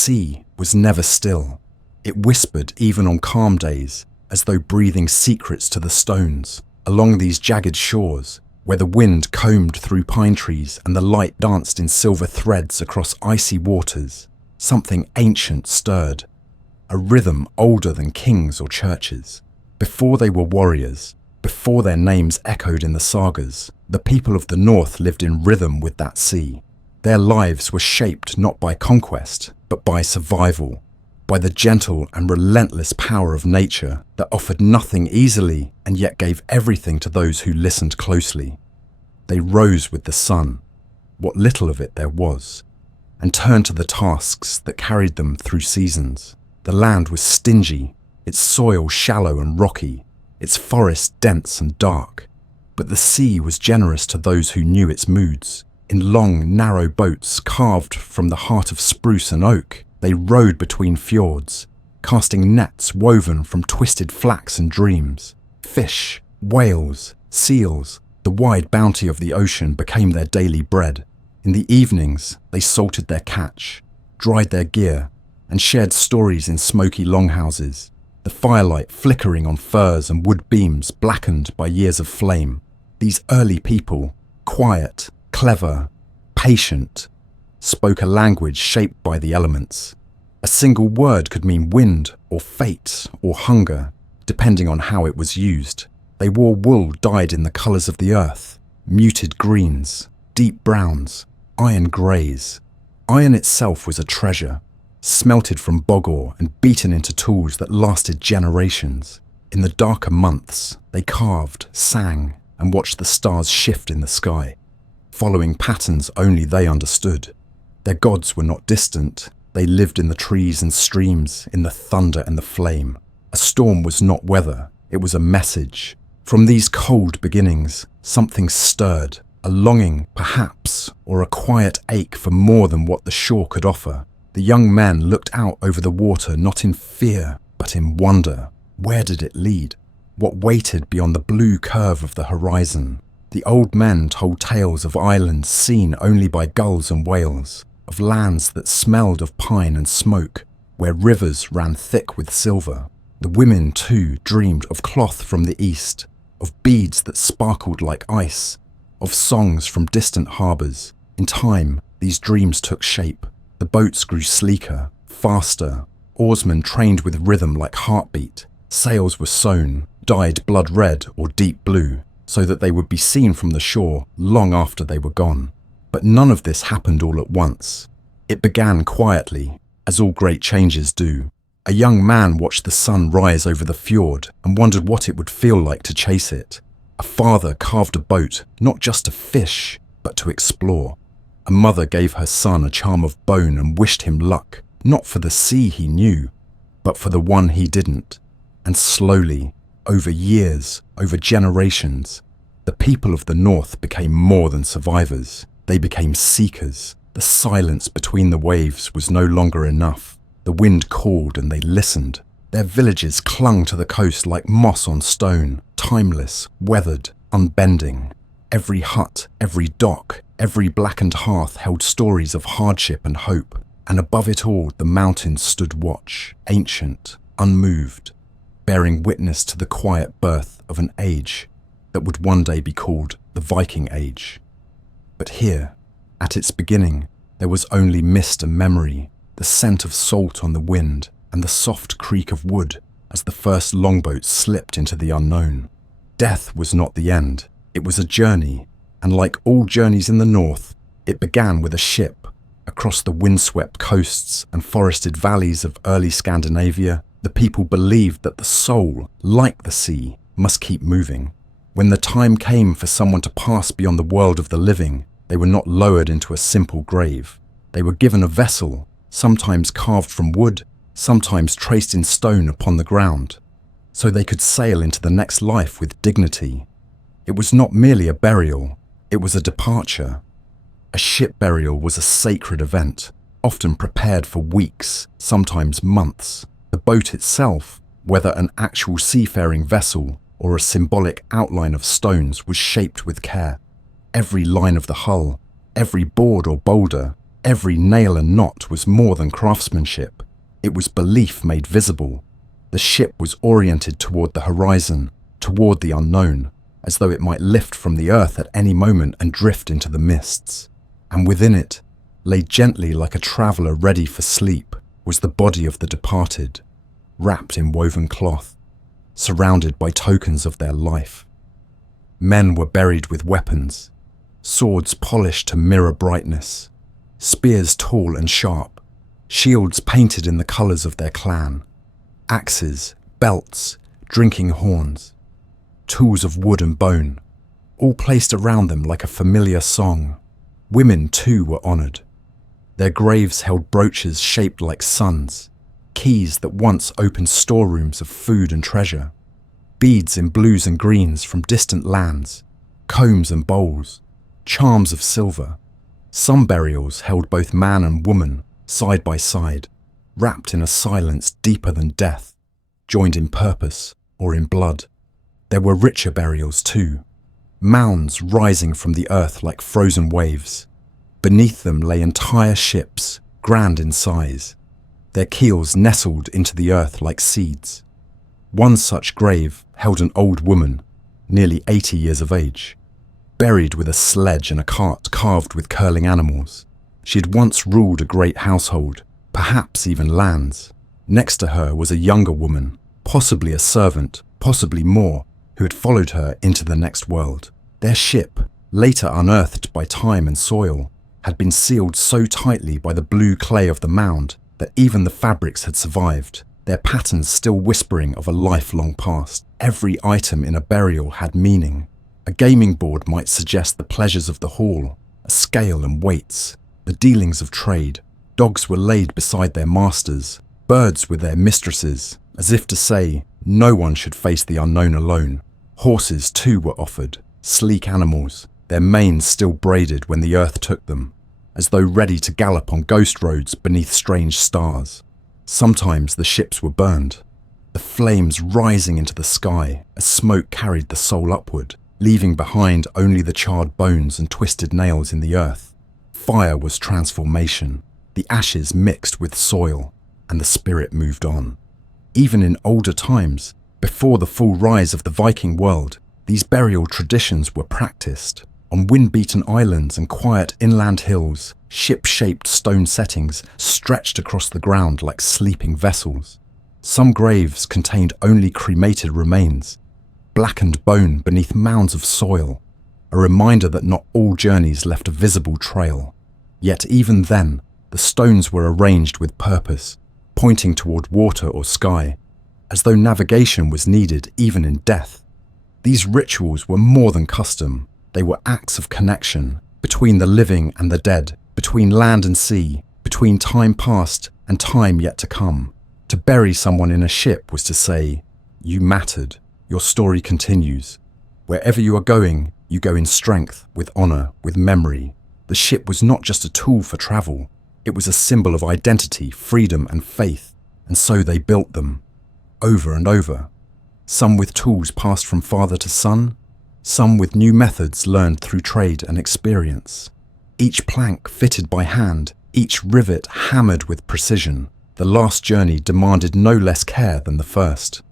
sea was never still. It whispered even on calm days, as though breathing secrets to the stones. Along these jagged shores, where the wind combed through pine trees and the light danced in silver threads across icy waters, something ancient stirred, a rhythm older than kings or churches. Before they were warriors, before their names echoed in the sagas, the people of the north lived in rhythm with that sea. Their lives were shaped not by conquest, but by survival, by the gentle and relentless power of nature that offered nothing easily and yet gave everything to those who listened closely. They rose with the sun, what little of it there was, and turned to the tasks that carried them through seasons. The land was stingy, its soil shallow and rocky, its forest dense and dark. But the sea was generous to those who knew its moods. In long, narrow boats carved from the heart of spruce and oak, they rowed between fjords, casting nets woven from twisted flax and dreams. Fish, whales, seals, the wide bounty of the ocean became their daily bread. In the evenings, they salted their catch, dried their gear, and shared stories in smoky longhouses, the firelight flickering on firs and wood beams blackened by years of flame. These early people, quiet, clever, patient, spoke a language shaped by the elements. A single word could mean wind or fate or hunger, depending on how it was used. They wore wool dyed in the colours of the earth, muted greens, deep browns, iron greys. Iron itself was a treasure, smelted from bog ore and beaten into tools that lasted generations. In the darker months, they carved, sang, and watched the stars shift in the sky, following patterns only they understood. Their gods were not distant. They lived in the trees and streams, in the thunder and the flame. A storm was not weather, it was a message. From these cold beginnings, something stirred, a longing, perhaps, or a quiet ache for more than what the shore could offer. The young men looked out over the water not in fear, but in wonder. Where did it lead? What waited beyond the blue curve of the horizon? The old men told tales of islands seen only by gulls and whales, of lands that smelled of pine and smoke, where rivers ran thick with silver. The women, too, dreamed of cloth from the east, of beads that sparkled like ice, of songs from distant harbours. In time, these dreams took shape. The boats grew sleeker, faster, oarsmen trained with rhythm like heartbeat. Sails were sewn, dyed blood red or deep blue, so that they would be seen from the shore long after they were gone. But none of this happened all at once. It began quietly, as all great changes do. A young man watched the sun rise over the fjord and wondered what it would feel like to chase it. A father carved a boat, not just to fish, but to explore. A mother gave her son a charm of bone and wished him luck, not for the sea he knew, but for the one he didn't. And slowly, over years, over generations, the people of the north became more than survivors. They became seekers. The silence between the waves was no longer enough. The wind called and they listened. Their villages clung to the coast like moss on stone, timeless, weathered, unbending. Every hut, every dock, every blackened hearth held stories of hardship and hope. And above it all, the mountains stood watch, ancient, unmoved, bearing witness to the quiet birth of an age that would one day be called the Viking Age. But here, at its beginning, there was only mist and memory, the scent of salt on the wind, and the soft creak of wood as the first longboat slipped into the unknown. Death was not the end. It was a journey, and like all journeys in the north, it began with a ship. Across the windswept coasts and forested valleys of early Scandinavia, the people believed that the soul, like the sea, must keep moving. When the time came for someone to pass beyond the world of the living, they were not lowered into a simple grave. They were given a vessel, sometimes carved from wood, sometimes traced in stone upon the ground, so they could sail into the next life with dignity. It was not merely a burial, it was a departure. A ship burial was a sacred event, often prepared for weeks, sometimes months. The boat itself, whether an actual seafaring vessel or a symbolic outline of stones, was shaped with care. Every line of the hull, every board or boulder, Every nail and knot was more than craftsmanship. It was belief made visible. The ship was oriented toward the horizon, toward the unknown, as though it might lift from the earth at any moment and drift into the mists. And within it, lay gently like a traveller ready for sleep, was the body of the departed, wrapped in woven cloth, surrounded by tokens of their life. Men were buried with weapons, swords polished to mirror brightness, spears tall and sharp, shields painted in the colours of their clan, axes, belts, drinking horns, tools of wood and bone, all placed around them like a familiar song. Women too were honoured. Their graves held brooches shaped like suns, keys that once opened storerooms of food and treasure, beads in blues and greens from distant lands, combs and bowls, charms of silver. Some burials held both man and woman side by side, wrapped in a silence deeper than death, joined in purpose or in blood. There were richer burials too, mounds rising from the earth like frozen waves. Beneath them lay entire ships, grand in size, their keels nestled into the earth like seeds. One such grave held an old woman, nearly 80 years of age, buried with a sledge and a cart carved with curling animals. She had once ruled a great household, perhaps even lands. Next to her was a younger woman, possibly a servant, possibly more, who had followed her into the next world. Their ship, later unearthed by time and soil, had been sealed so tightly by the blue clay of the mound that even the fabrics had survived, their patterns still whispering of a lifelong past. Every item in a burial had meaning. A gaming board might suggest the pleasures of the hall, a scale and weights, the dealings of trade. Dogs were laid beside their masters, birds with their mistresses, as if to say, no one should face the unknown alone. Horses too were offered, sleek animals, their manes still braided when the earth took them, as though ready to gallop on ghost roads beneath strange stars. Sometimes the ships were burned, the flames rising into the sky as smoke carried the soul upward, leaving behind only the charred bones and twisted nails in the earth. Fire was transformation. The ashes mixed with soil, and the spirit moved on. Even in older times, before the full rise of the Viking world, these burial traditions were practiced. On wind-beaten islands and quiet inland hills, ship-shaped stone settings stretched across the ground like sleeping vessels. Some graves contained only cremated remains, blackened bone beneath mounds of soil, a reminder that not all journeys left a visible trail. Yet even then, the stones were arranged with purpose, pointing toward water or sky, as though navigation was needed even in death. These rituals were more than custom. They were acts of connection between the living and the dead, between land and sea, between time past and time yet to come. To bury someone in a ship was to say, you mattered, your story continues. Wherever you are going, you go in strength, with honor, with memory. The ship was not just a tool for travel. It was a symbol of identity, freedom and faith, and so they built them, over and over. Some with tools passed from father to son, some with new methods learned through trade and experience. Each plank fitted by hand, each rivet hammered with precision. The last journey demanded no less care than the first.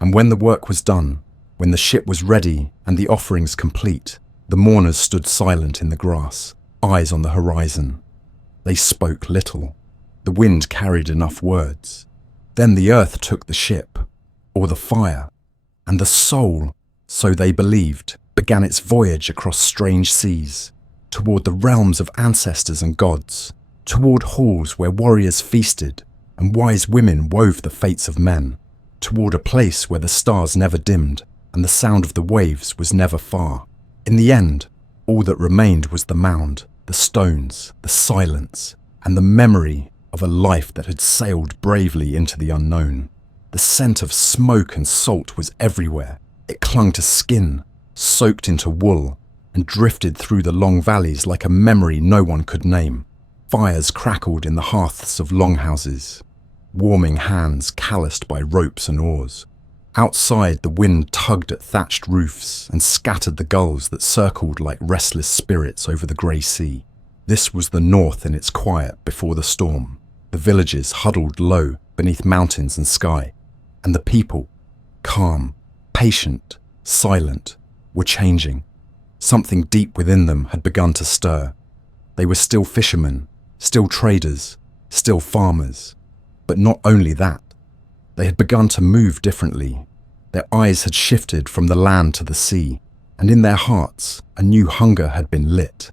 And when the work was done, when the ship was ready and the offerings complete, the mourners stood silent in the grass, eyes on the horizon. They spoke little. The wind carried enough words. Then the earth took the ship, or the fire, and the soul, so they believed, began its voyage across strange seas, toward the realms of ancestors and gods, toward halls where warriors feasted and wise women wove the fates of men, toward a place where the stars never dimmed and the sound of the waves was never far. In the end, all that remained was the mound, the stones, the silence, and the memory of a life that had sailed bravely into the unknown. The scent of smoke and salt was everywhere. It clung to skin, soaked into wool, and drifted through the long valleys like a memory no one could name. Fires crackled in the hearths of longhouses, warming hands calloused by ropes and oars. Outside, the wind tugged at thatched roofs and scattered the gulls that circled like restless spirits over the grey sea. This was the north in its quiet before the storm, the villages huddled low beneath mountains and sky, and the people, calm, patient, silent, were changing. Something deep within them had begun to stir. They were still fishermen, still traders, still farmers. But not only that, they had begun to move differently. Their eyes had shifted from the land to the sea, and in their hearts a new hunger had been lit.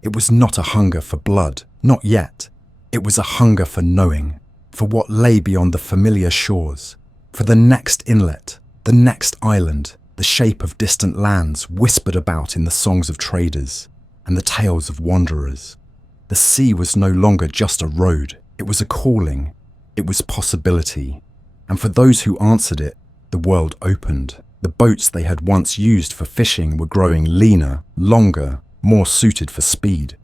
It was not a hunger for blood, not yet. It was a hunger for knowing, for what lay beyond the familiar shores, for the next inlet, the next island, the shape of distant lands whispered about in the songs of traders and the tales of wanderers. The sea was no longer just a road, it was a calling, it was possibility. And for those who answered it, the world opened. The boats they had once used for fishing were growing leaner, longer, more suited for speed.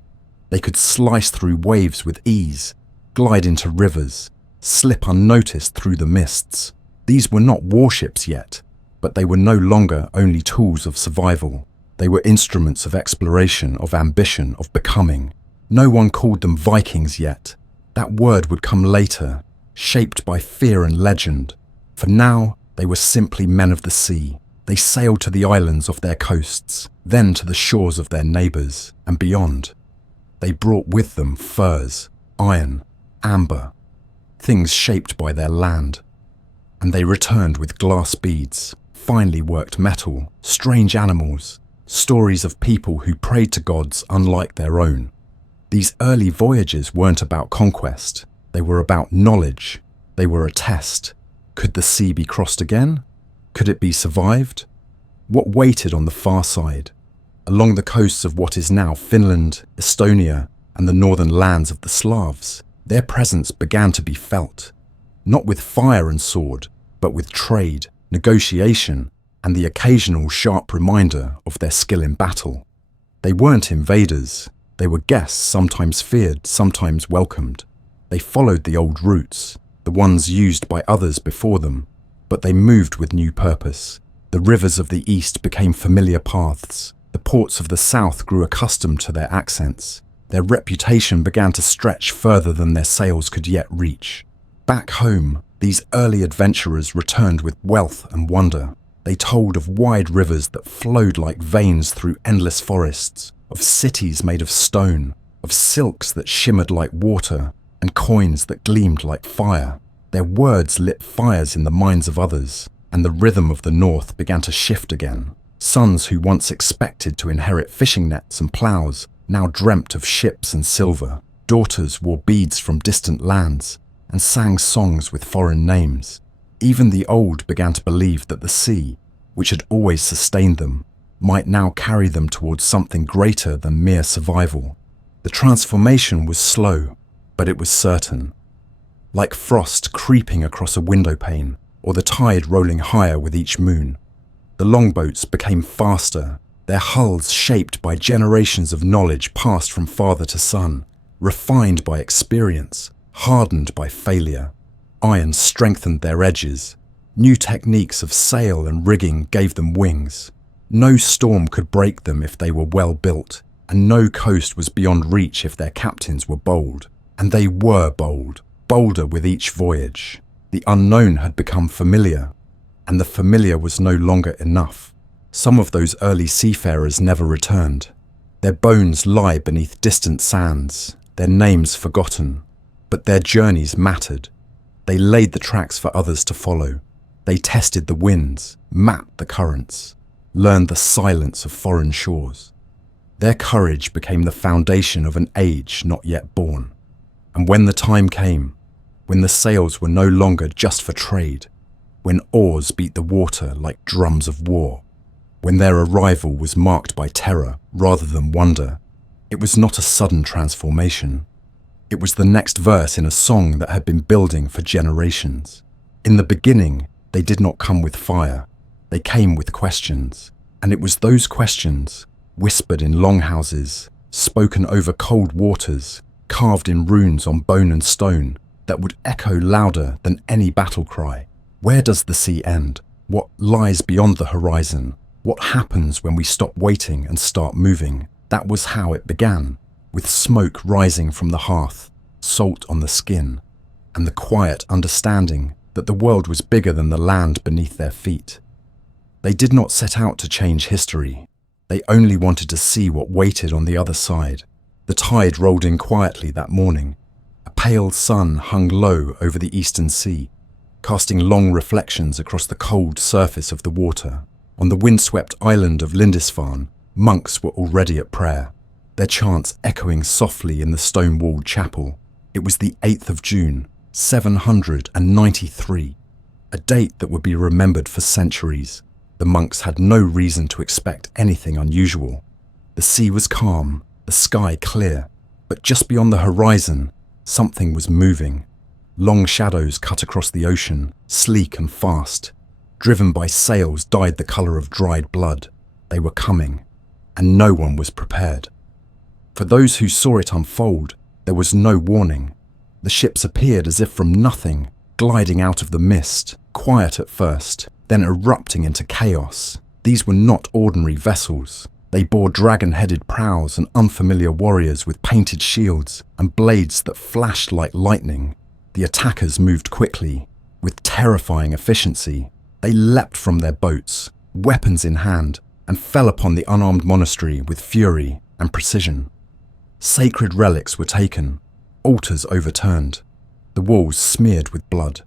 They could slice through waves with ease, glide into rivers, slip unnoticed through the mists. These were not warships yet, but they were no longer only tools of survival. They were instruments of exploration, of ambition, of becoming. No one called them Vikings yet. That word would come later, shaped by fear and legend. For now, they were simply men of the sea. They sailed to the islands off their coasts, then to the shores of their neighbours, and beyond. They brought with them furs, iron, amber, things shaped by their land. And they returned with glass beads, finely worked metal, strange animals, stories of people who prayed to gods unlike their own. These early voyages weren't about conquest. They were about knowledge. They were a test. Could the sea be crossed again? Could it be survived? What waited on the far side? Along the coasts of what is now Finland, Estonia, and the northern lands of the Slavs, their presence began to be felt. Not with fire and sword, but with trade, negotiation, and the occasional sharp reminder of their skill in battle. They weren't invaders. They were guests, sometimes feared, sometimes welcomed. They followed the old routes, the ones used by others before them, but they moved with new purpose. The rivers of the east became familiar paths. The ports of the south grew accustomed to their accents. Their reputation began to stretch further than their sails could yet reach. Back home, these early adventurers returned with wealth and wonder. They told of wide rivers that flowed like veins through endless forests, of cities made of stone, of silks that shimmered like water, and coins that gleamed like fire. Their words lit fires in the minds of others, and the rhythm of the north began to shift again. Sons who once expected to inherit fishing nets and ploughs now dreamt of ships and silver. Daughters wore beads from distant lands and sang songs with foreign names. Even the old began to believe that the sea, which had always sustained them, might now carry them towards something greater than mere survival. The transformation was slow, but it was certain. Like frost creeping across a window pane, or the tide rolling higher with each moon. The longboats became faster, their hulls shaped by generations of knowledge passed from father to son, refined by experience, hardened by failure. Iron strengthened their edges. New techniques of sail and rigging gave them wings. No storm could break them if they were well built, and no coast was beyond reach if their captains were bold. And they were bold, bolder with each voyage. The unknown had become familiar, and the familiar was no longer enough. Some of those early seafarers never returned. Their bones lie beneath distant sands, their names forgotten, but their journeys mattered. They laid the tracks for others to follow. They tested the winds, mapped the currents, learned the silence of foreign shores. Their courage became the foundation of an age not yet born. And when the time came, when the sails were no longer just for trade, when oars beat the water like drums of war, when their arrival was marked by terror rather than wonder, it was not a sudden transformation. It was the next verse in a song that had been building for generations. In the beginning, they did not come with fire. They came with questions. And it was those questions, whispered in longhouses, spoken over cold waters, carved in runes on bone and stone, that would echo louder than any battle cry. Where does the sea end? What lies beyond the horizon? What happens when we stop waiting and start moving? That was how it began. with smoke rising from the hearth, salt on the skin, and the quiet understanding that the world was bigger than the land beneath their feet. They did not set out to change history. They only wanted to see what waited on the other side. The tide rolled in quietly that morning. A pale sun hung low over the eastern sea, casting long reflections across the cold surface of the water. On the windswept island of Lindisfarne, monks were already at prayer, their chants echoing softly in the stone-walled chapel. It was the 8th of June, 793, a date that would be remembered for centuries. The monks had no reason to expect anything unusual. The sea was calm, the sky clear, but just beyond the horizon, something was moving. Long shadows cut across the ocean, sleek and fast, driven by sails dyed the colour of dried blood. They were coming, and no one was prepared. For those who saw it unfold, there was no warning. The ships appeared as if from nothing, gliding out of the mist, quiet at first, then erupting into chaos. These were not ordinary vessels. They bore dragon-headed prows and unfamiliar warriors with painted shields and blades that flashed like lightning. The attackers moved quickly, with terrifying efficiency. They leapt from their boats, weapons in hand, and fell upon the unarmed monastery with fury and precision. Sacred relics were taken, altars overturned, the walls smeared with blood.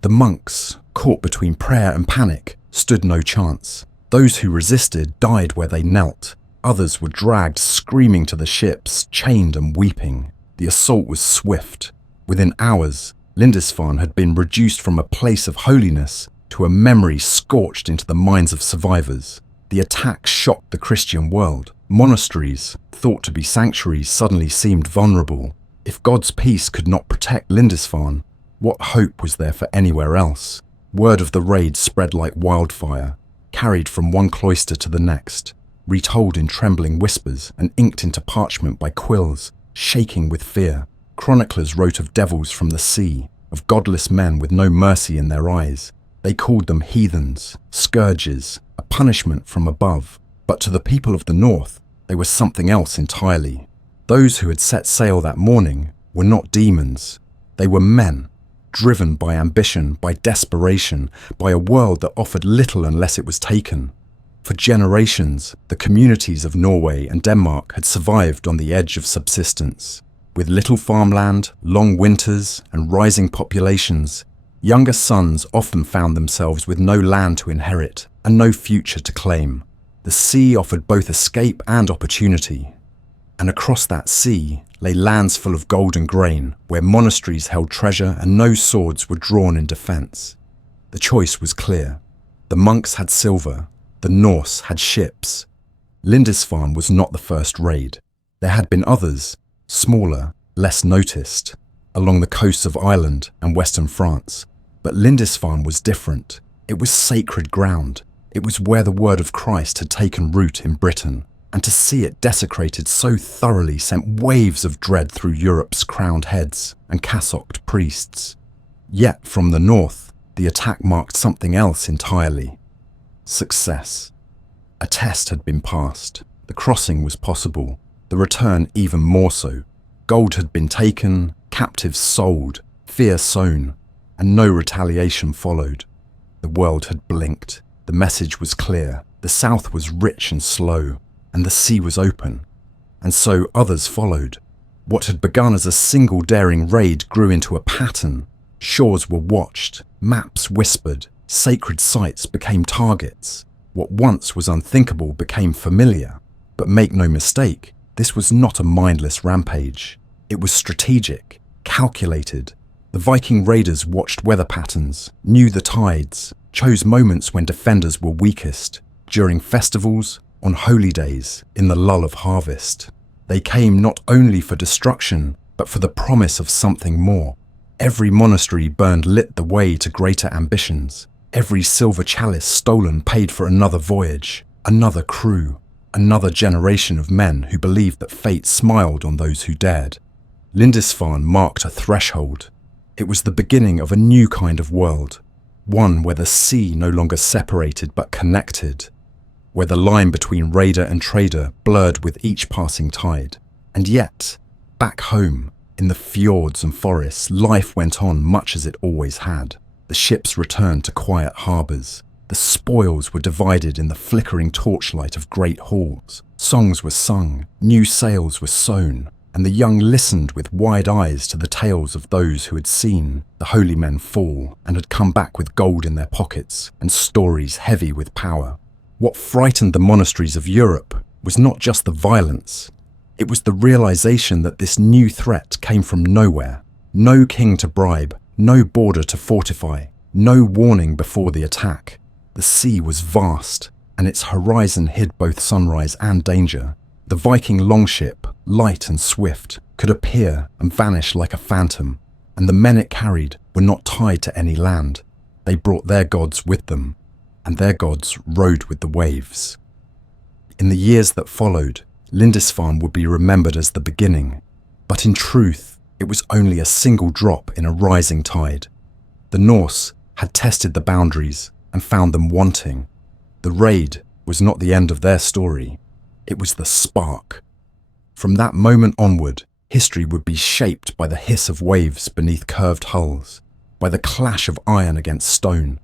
The monks, caught between prayer and panic, stood no chance. Those who resisted died where they knelt. Others were dragged screaming to the ships, chained and weeping. The assault was swift. Within hours, Lindisfarne had been reduced from a place of holiness to a memory scorched into the minds of survivors. The attack shocked the Christian world. Monasteries, thought to be sanctuaries, suddenly seemed vulnerable. If God's peace could not protect Lindisfarne, what hope was there for anywhere else? Word of the raid spread like wildfire, carried from one cloister to the next, retold in trembling whispers and inked into parchment by quills, shaking with fear. Chroniclers wrote of devils from the sea, of godless men with no mercy in their eyes. They called them heathens, scourges, a punishment from above. But to the people of the north, they were something else entirely. Those who had set sail that morning were not demons. They were men, driven by ambition, by desperation, by a world that offered little unless it was taken. For generations, the communities of Norway and Denmark had survived on the edge of subsistence. With little farmland, long winters, and rising populations, younger sons often found themselves with no land to inherit and no future to claim. The sea offered both escape and opportunity. And across that sea lay lands full of gold and grain, where monasteries held treasure and no swords were drawn in defence. The choice was clear. The monks had silver, the Norse had ships. Lindisfarne was not the first raid. There had been others, smaller, less noticed, along the coasts of Ireland and western France. But Lindisfarne was different. It was sacred ground. It was where the word of Christ had taken root in Britain, and to see it desecrated so thoroughly sent waves of dread through Europe's crowned heads and cassocked priests. Yet from the north, the attack marked something else entirely. Success. A test had been passed. The crossing was possible, the return even more so. Gold had been taken, captives sold, fear sown, and no retaliation followed. The world had blinked. The message was clear. The south was rich and slow, and the sea was open. And so others followed. What had begun as a single daring raid grew into a pattern. Shores were watched, maps whispered, sacred sites became targets. What once was unthinkable became familiar. But make no mistake, this was not a mindless rampage. It was strategic, calculated. The Viking raiders watched weather patterns, knew the tides, chose moments when defenders were weakest, during festivals, on holy days, in the lull of harvest. They came not only for destruction, but for the promise of something more. Every monastery burned lit the way to greater ambitions. Every silver chalice stolen paid for another voyage, another crew, another generation of men who believed that fate smiled on those who dared. Lindisfarne marked a threshold. It was the beginning of a new kind of world, one where the sea no longer separated but connected, where the line between raider and trader blurred with each passing tide. And yet, back home, in the fjords and forests, life went on much as it always had. The ships returned to quiet harbours. The spoils were divided in the flickering torchlight of great halls. Songs were sung, new sails were sewn, and the young listened with wide eyes to the tales of those who had seen the holy men fall and had come back with gold in their pockets and stories heavy with power. What frightened the monasteries of Europe was not just the violence. It was the realization that this new threat came from nowhere. No king to bribe, no border to fortify, no warning before the attack. The sea was vast, and its horizon hid both sunrise and danger. The Viking longship, light and swift, could appear and vanish like a phantom, and the men it carried were not tied to any land. They brought their gods with them, and their gods rode with the waves. In the years that followed, Lindisfarne would be remembered as the beginning, but in truth, it was only a single drop in a rising tide. The Norse had tested the boundaries and found them wanting. The raid was not the end of their story. It was the spark. From that moment onward, history would be shaped by the hiss of waves beneath curved hulls, by the clash of iron against stone,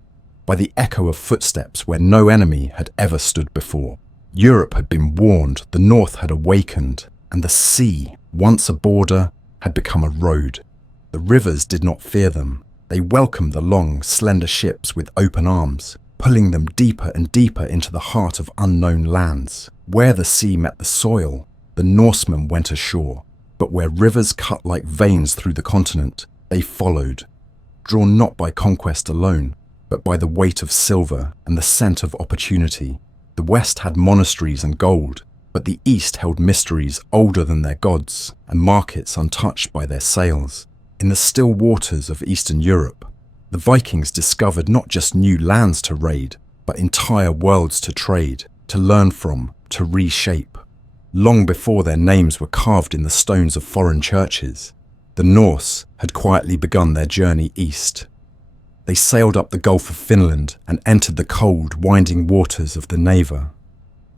by the echo of footsteps where no enemy had ever stood before. Europe had been warned, the North had awakened, and the sea, once a border, had become a road. The rivers did not fear them. They welcomed the long, slender ships with open arms, pulling them deeper and deeper into the heart of unknown lands. Where the sea met the soil, the Norsemen went ashore, but where rivers cut like veins through the continent, they followed, drawn not by conquest alone, but by the weight of silver and the scent of opportunity. The West had monasteries and gold, but the East held mysteries older than their gods and markets untouched by their sails. In the still waters of Eastern Europe, the Vikings discovered not just new lands to raid, but entire worlds to trade, to learn from, to reshape. Long before their names were carved in the stones of foreign churches, the Norse had quietly begun their journey east. They sailed up the Gulf of Finland and entered the cold, winding waters of the Neva.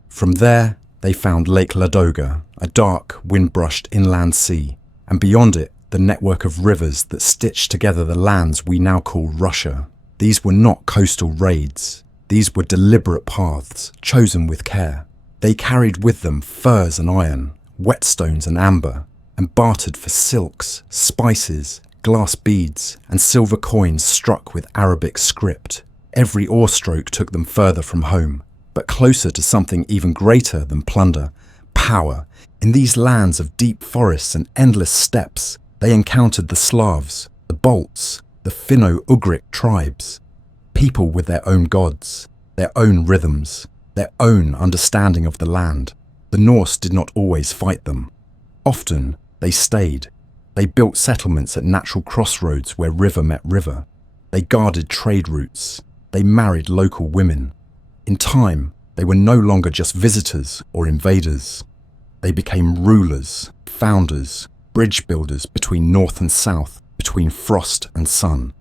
From there, they found Lake Ladoga, a dark, wind-brushed inland sea, and beyond it, the network of rivers that stitched together the lands we now call Russia. These were not coastal raids. These were deliberate paths, chosen with care. They carried with them furs and iron, whetstones and amber, and bartered for silks, spices, glass beads, and silver coins struck with Arabic script. Every oarstroke took them further from home, but closer to something even greater than plunder, power. In these lands of deep forests and endless steppes, they encountered the Slavs, the Balts, the Finno-Ugric tribes, people with their own gods, their own rhythms, their own understanding of the land. The Norse did not always fight them. Often, they stayed. They built settlements at natural crossroads where river met river. They guarded trade routes. They married local women. In time, they were no longer just visitors or invaders. They became rulers, founders, bridge builders between north and south, between frost and sun.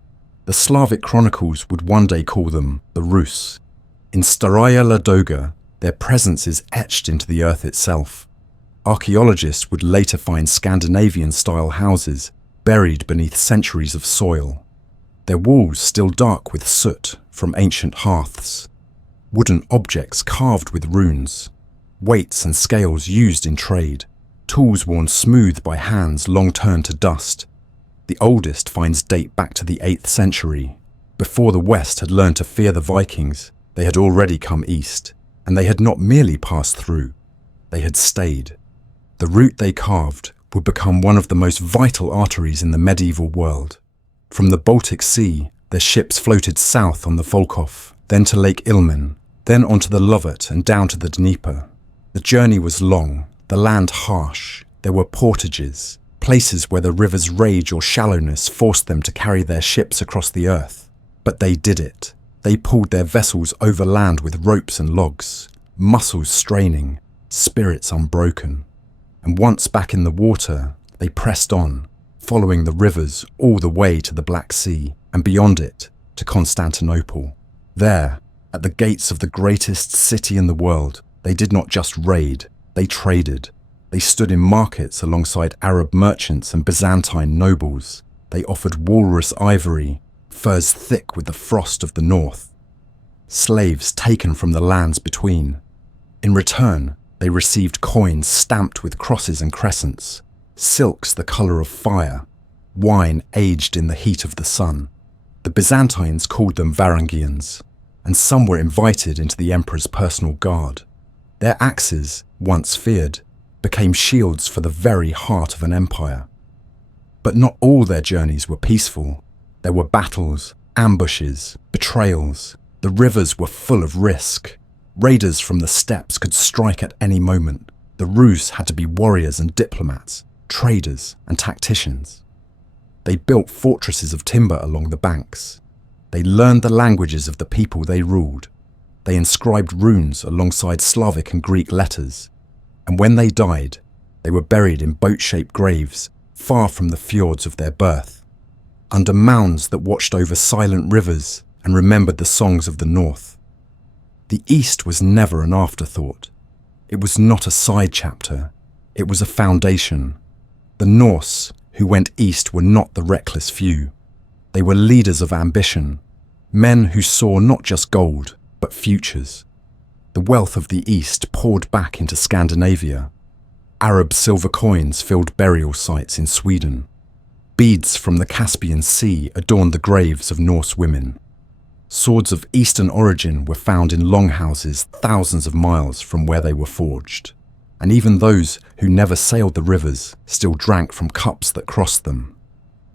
The Slavic chronicles would one day call them the Rus. In Staraya Ladoga, their presence is etched into the earth itself. Archaeologists would later find Scandinavian-style houses buried beneath centuries of soil, their walls still dark with soot from ancient hearths, wooden objects carved with runes, weights and scales used in trade, tools worn smooth by hands long turned to dust. The oldest finds date back to the 8th century. Before the West had learned to fear the Vikings, they had already come east, and they had not merely passed through, they had stayed. The route they carved would become one of the most vital arteries in the medieval world. From the Baltic Sea, their ships floated south on the Volkhov, then to Lake Ilmen, then onto the Lovett and down to the Dnieper. The journey was long, the land harsh. There were portages, places where the river's rage or shallowness forced them to carry their ships across the earth. But they did it. They pulled their vessels over land with ropes and logs, muscles straining, spirits unbroken. And once back in the water, they pressed on, following the rivers all the way to the Black Sea, and beyond it, to Constantinople. There, at the gates of the greatest city in the world, they did not just raid, they traded. They stood in markets alongside Arab merchants and Byzantine nobles. They offered walrus ivory, furs thick with the frost of the north. Slaves taken from the lands between. In return, they received coins stamped with crosses and crescents, silks the colour of fire, wine aged in the heat of the sun. The Byzantines called them Varangians, and some were invited into the emperor's personal guard. Their axes, once feared, became shields for the very heart of an empire. But not all their journeys were peaceful. There were battles, ambushes, betrayals. The rivers were full of risk. Raiders from the steppes could strike at any moment. The Rus had to be warriors and diplomats, traders and tacticians. They built fortresses of timber along the banks. They learned the languages of the people they ruled. They inscribed runes alongside Slavic and Greek letters. And when they died, they were buried in boat-shaped graves far from the fjords of their birth, under mounds that watched over silent rivers and remembered the songs of the north. The East was never an afterthought. It was not a side chapter. It was a foundation. The Norse who went east were not the reckless few. They were leaders of ambition, men who saw not just gold, but futures. The wealth of the East poured back into Scandinavia. Arab silver coins filled burial sites in Sweden. Beads from the Caspian Sea adorned the graves of Norse women. Swords of Eastern origin were found in longhouses thousands of miles from where they were forged, and even those who never sailed the rivers still drank from cups that crossed them.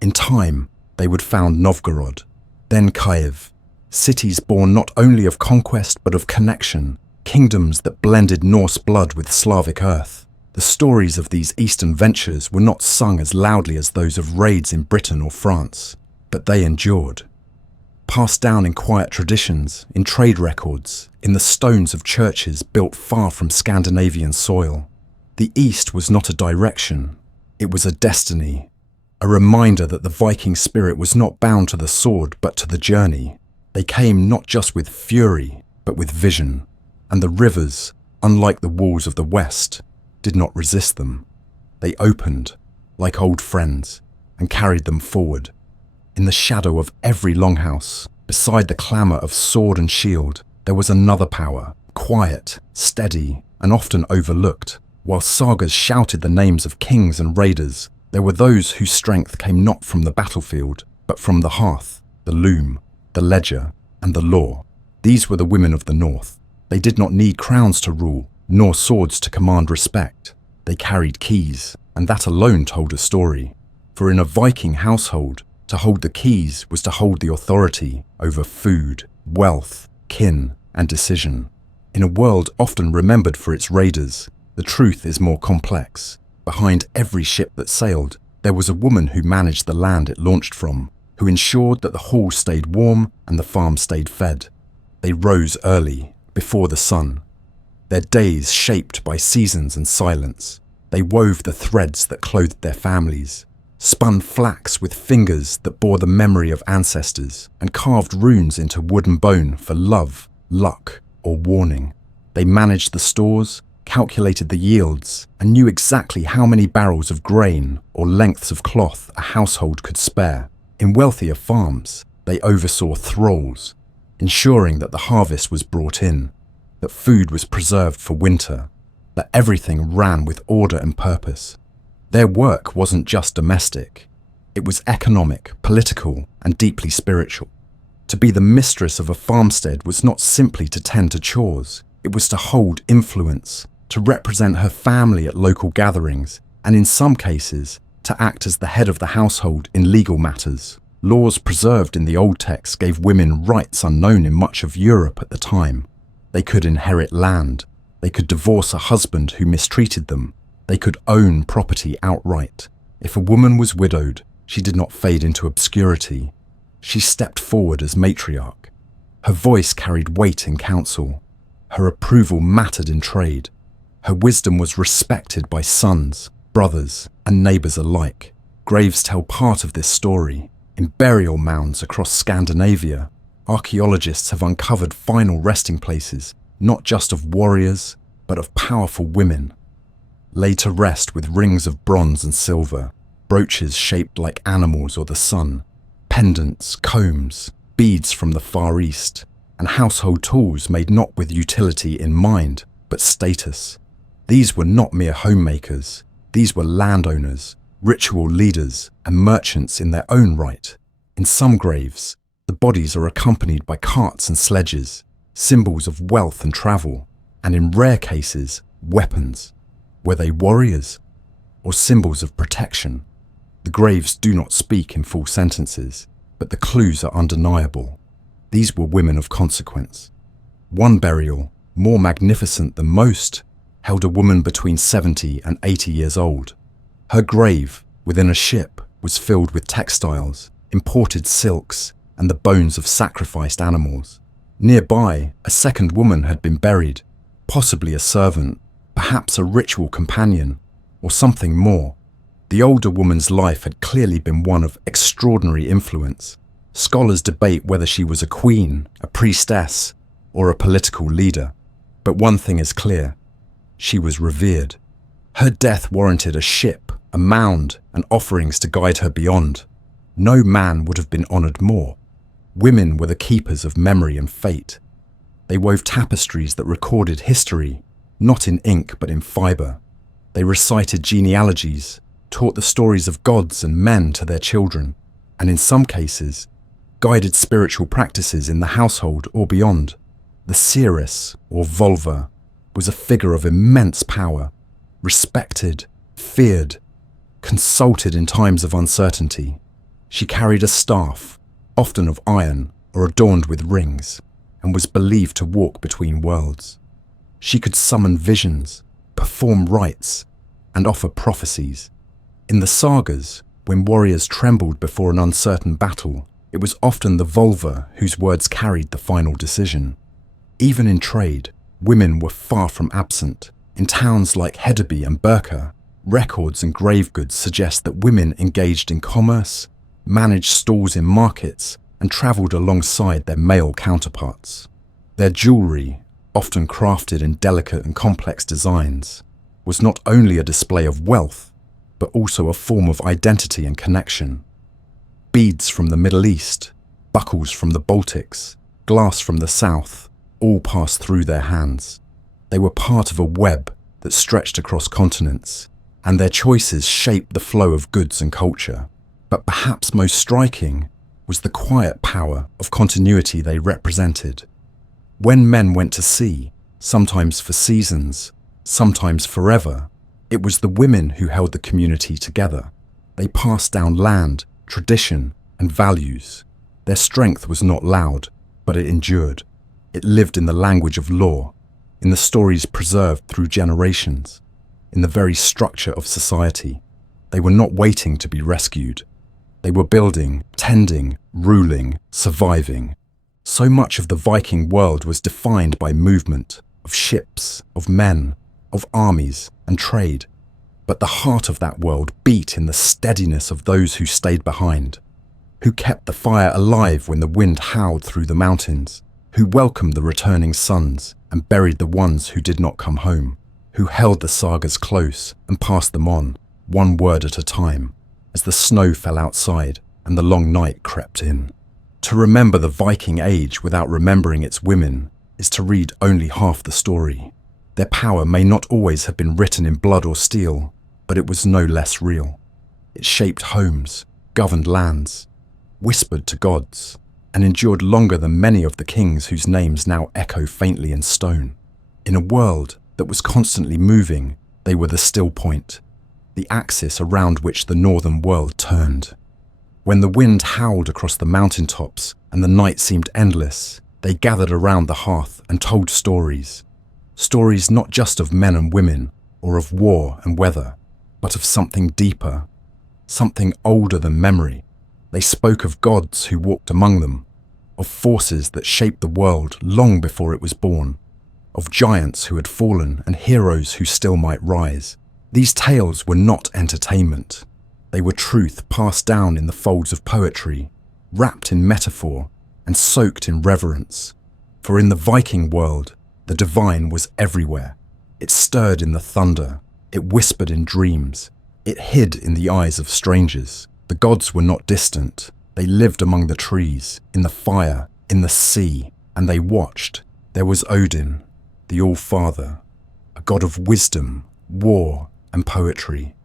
In time, they would found Novgorod, then Kiev, cities born not only of conquest but of connection, kingdoms that blended Norse blood with Slavic earth. The stories of these eastern ventures were not sung as loudly as those of raids in Britain or France, but they endured. Passed down in quiet traditions, in trade records, in the stones of churches built far from Scandinavian soil. The East was not a direction, it was a destiny, a reminder that the Viking spirit was not bound to the sword but to the journey. They came not just with fury, but with vision, and the rivers, unlike the walls of the West, did not resist them. They opened, like old friends, and carried them forward. In the shadow of every longhouse, beside the clamour of sword and shield, there was another power, quiet, steady, and often overlooked. While sagas shouted the names of kings and raiders, there were those whose strength came not from the battlefield, but from the hearth, the loom, the ledger, and the law. These were the women of the North. They did not need crowns to rule, nor swords to command respect. They carried keys, and that alone told a story. For in a Viking household, to hold the keys was to hold the authority over food, wealth, kin, and decision. In a world often remembered for its raiders, the truth is more complex. Behind every ship that sailed, there was a woman who managed the land it launched from, who ensured that the hall stayed warm and the farm stayed fed. They rose early, before the sun, their days shaped by seasons and silence. They wove the threads that clothed their families, spun flax with fingers that bore the memory of ancestors, and carved runes into wood and bone for love, luck, or warning. They managed the stores, calculated the yields, and knew exactly how many barrels of grain or lengths of cloth a household could spare. In wealthier farms, they oversaw thralls, ensuring that the harvest was brought in, that food was preserved for winter, that everything ran with order and purpose. Their work wasn't just domestic. It was economic, political, and deeply spiritual. To be the mistress of a farmstead was not simply to tend to chores. It was to hold influence, to represent her family at local gatherings, and in some cases, to act as the head of the household in legal matters. Laws preserved in the old texts gave women rights unknown in much of Europe at the time. They could inherit land. They could divorce a husband who mistreated them. They could own property outright. If a woman was widowed, she did not fade into obscurity. She stepped forward as matriarch. Her voice carried weight in council. Her approval mattered in trade. Her wisdom was respected by sons, brothers, and neighbours alike. Graves tell part of this story. In burial mounds across Scandinavia, archaeologists have uncovered final resting places, not just of warriors, but of powerful women. laid to rest with rings of bronze and silver, brooches shaped like animals or the sun, pendants, combs, beads from the Far East, and household tools made not with utility in mind, but status. These were not mere homemakers. These were landowners, ritual leaders, and merchants in their own right. In some graves, the bodies are accompanied by carts and sledges, symbols of wealth and travel, and in rare cases, weapons. Were they warriors or symbols of protection? The graves do not speak in full sentences, but the clues are undeniable. These were women of consequence. One burial, more magnificent than most, held a woman between 70 and 80 years old. Her grave, within a ship, was filled with textiles, imported silks, and the bones of sacrificed animals. Nearby, a second woman had been buried, possibly a servant, perhaps a ritual companion, or something more. The older woman's life had clearly been one of extraordinary influence. Scholars debate whether she was a queen, a priestess, or a political leader. But one thing is clear: she was revered. Her death warranted a ship, a mound, and offerings to guide her beyond. No man would have been honored more. Women were the keepers of memory and fate. They wove tapestries that recorded history, not in ink but in fiber. They recited genealogies, taught the stories of gods and men to their children, and in some cases, guided spiritual practices in the household or beyond. The seeress, or vulva, was a figure of immense power, respected, feared, consulted in times of uncertainty. She carried a staff, often of iron or adorned with rings, and was believed to walk between worlds. She could summon visions, perform rites, and offer prophecies. In the sagas, when warriors trembled before an uncertain battle, it was often the vulva whose words carried the final decision. Even in trade, women were far from absent. In towns like Hedeby and Birka, records and grave goods suggest that women engaged in commerce, managed stalls in markets, and travelled alongside their male counterparts. Their jewellery, often crafted in delicate and complex designs, was not only a display of wealth, but also a form of identity and connection. Beads from the Middle East, buckles from the Baltics, glass from the South, all passed through their hands. They were part of a web that stretched across continents, and their choices shaped the flow of goods and culture. But perhaps most striking was the quiet power of continuity they represented. When men went to sea, sometimes for seasons, sometimes forever, it was the women who held the community together. They passed down land, tradition, and values. Their strength was not loud, but it endured. It lived in the language of law, in the stories preserved through generations, in the very structure of society. They were not waiting to be rescued. They were building, tending, ruling, surviving. So much of the Viking world was defined by movement, of ships, of men, of armies, and trade. But the heart of that world beat in the steadiness of those who stayed behind, who kept the fire alive when the wind howled through the mountains, who welcomed the returning sons and buried the ones who did not come home, who held the sagas close and passed them on, one word at a time, as the snow fell outside and the long night crept in. To remember the Viking age without remembering its women is to read only half the story. Their power may not always have been written in blood or steel, but it was no less real. It shaped homes, governed lands, whispered to gods, and endured longer than many of the kings whose names now echo faintly in stone. In a world that was constantly moving, they were the still point, the axis around which the northern world turned. When the wind howled across the mountaintops and the night seemed endless, they gathered around the hearth and told stories. Stories not just of men and women, or of war and weather, but of something deeper, something older than memory. They spoke of gods who walked among them, of forces that shaped the world long before it was born, of giants who had fallen and heroes who still might rise. These tales were not entertainment. They were truth passed down in the folds of poetry, wrapped in metaphor and soaked in reverence. For in the Viking world, the divine was everywhere. It stirred in the thunder, It whispered in dreams. It hid in the eyes of strangers. The gods were not distant. They lived among the trees, in the fire, in the sea, and they watched. There was Odin, the All-Father, a god of wisdom, war, and poetry.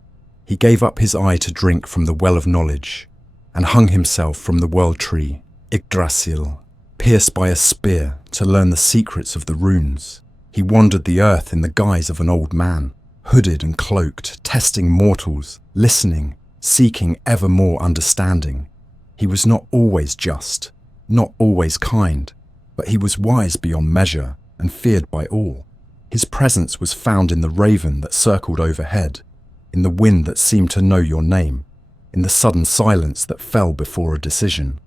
He gave up his eye to drink from the well of knowledge, and hung himself from the world tree, Yggdrasil, pierced by a spear to learn the secrets of the runes. He wandered the earth in the guise of an old man, hooded and cloaked, testing mortals, listening, seeking ever more understanding. He was not always just, not always kind, but he was wise beyond measure and feared by all. His presence was found in the raven that circled overhead, in the wind that seemed to know your name, in the sudden silence that fell before a decision.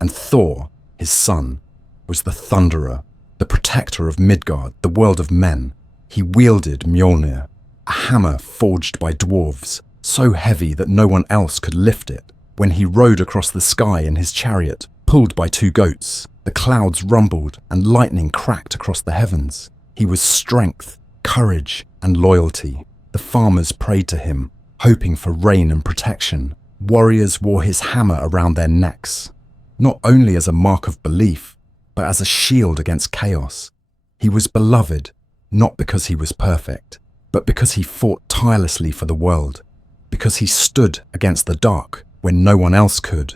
And Thor, his son, was the thunderer, the protector of Midgard, the world of men. He wielded Mjolnir, a hammer forged by dwarves, so heavy that no one else could lift it. When he rode across the sky in his chariot, pulled by 2 goats, the clouds rumbled and lightning cracked across the heavens. He was strength, courage, and loyalty. The farmers prayed to him, hoping for rain and protection. Warriors wore his hammer around their necks, not only as a mark of belief, but as a shield against chaos. He was beloved, not because he was perfect, but because he fought tirelessly for the world, because he stood against the dark when no one else could.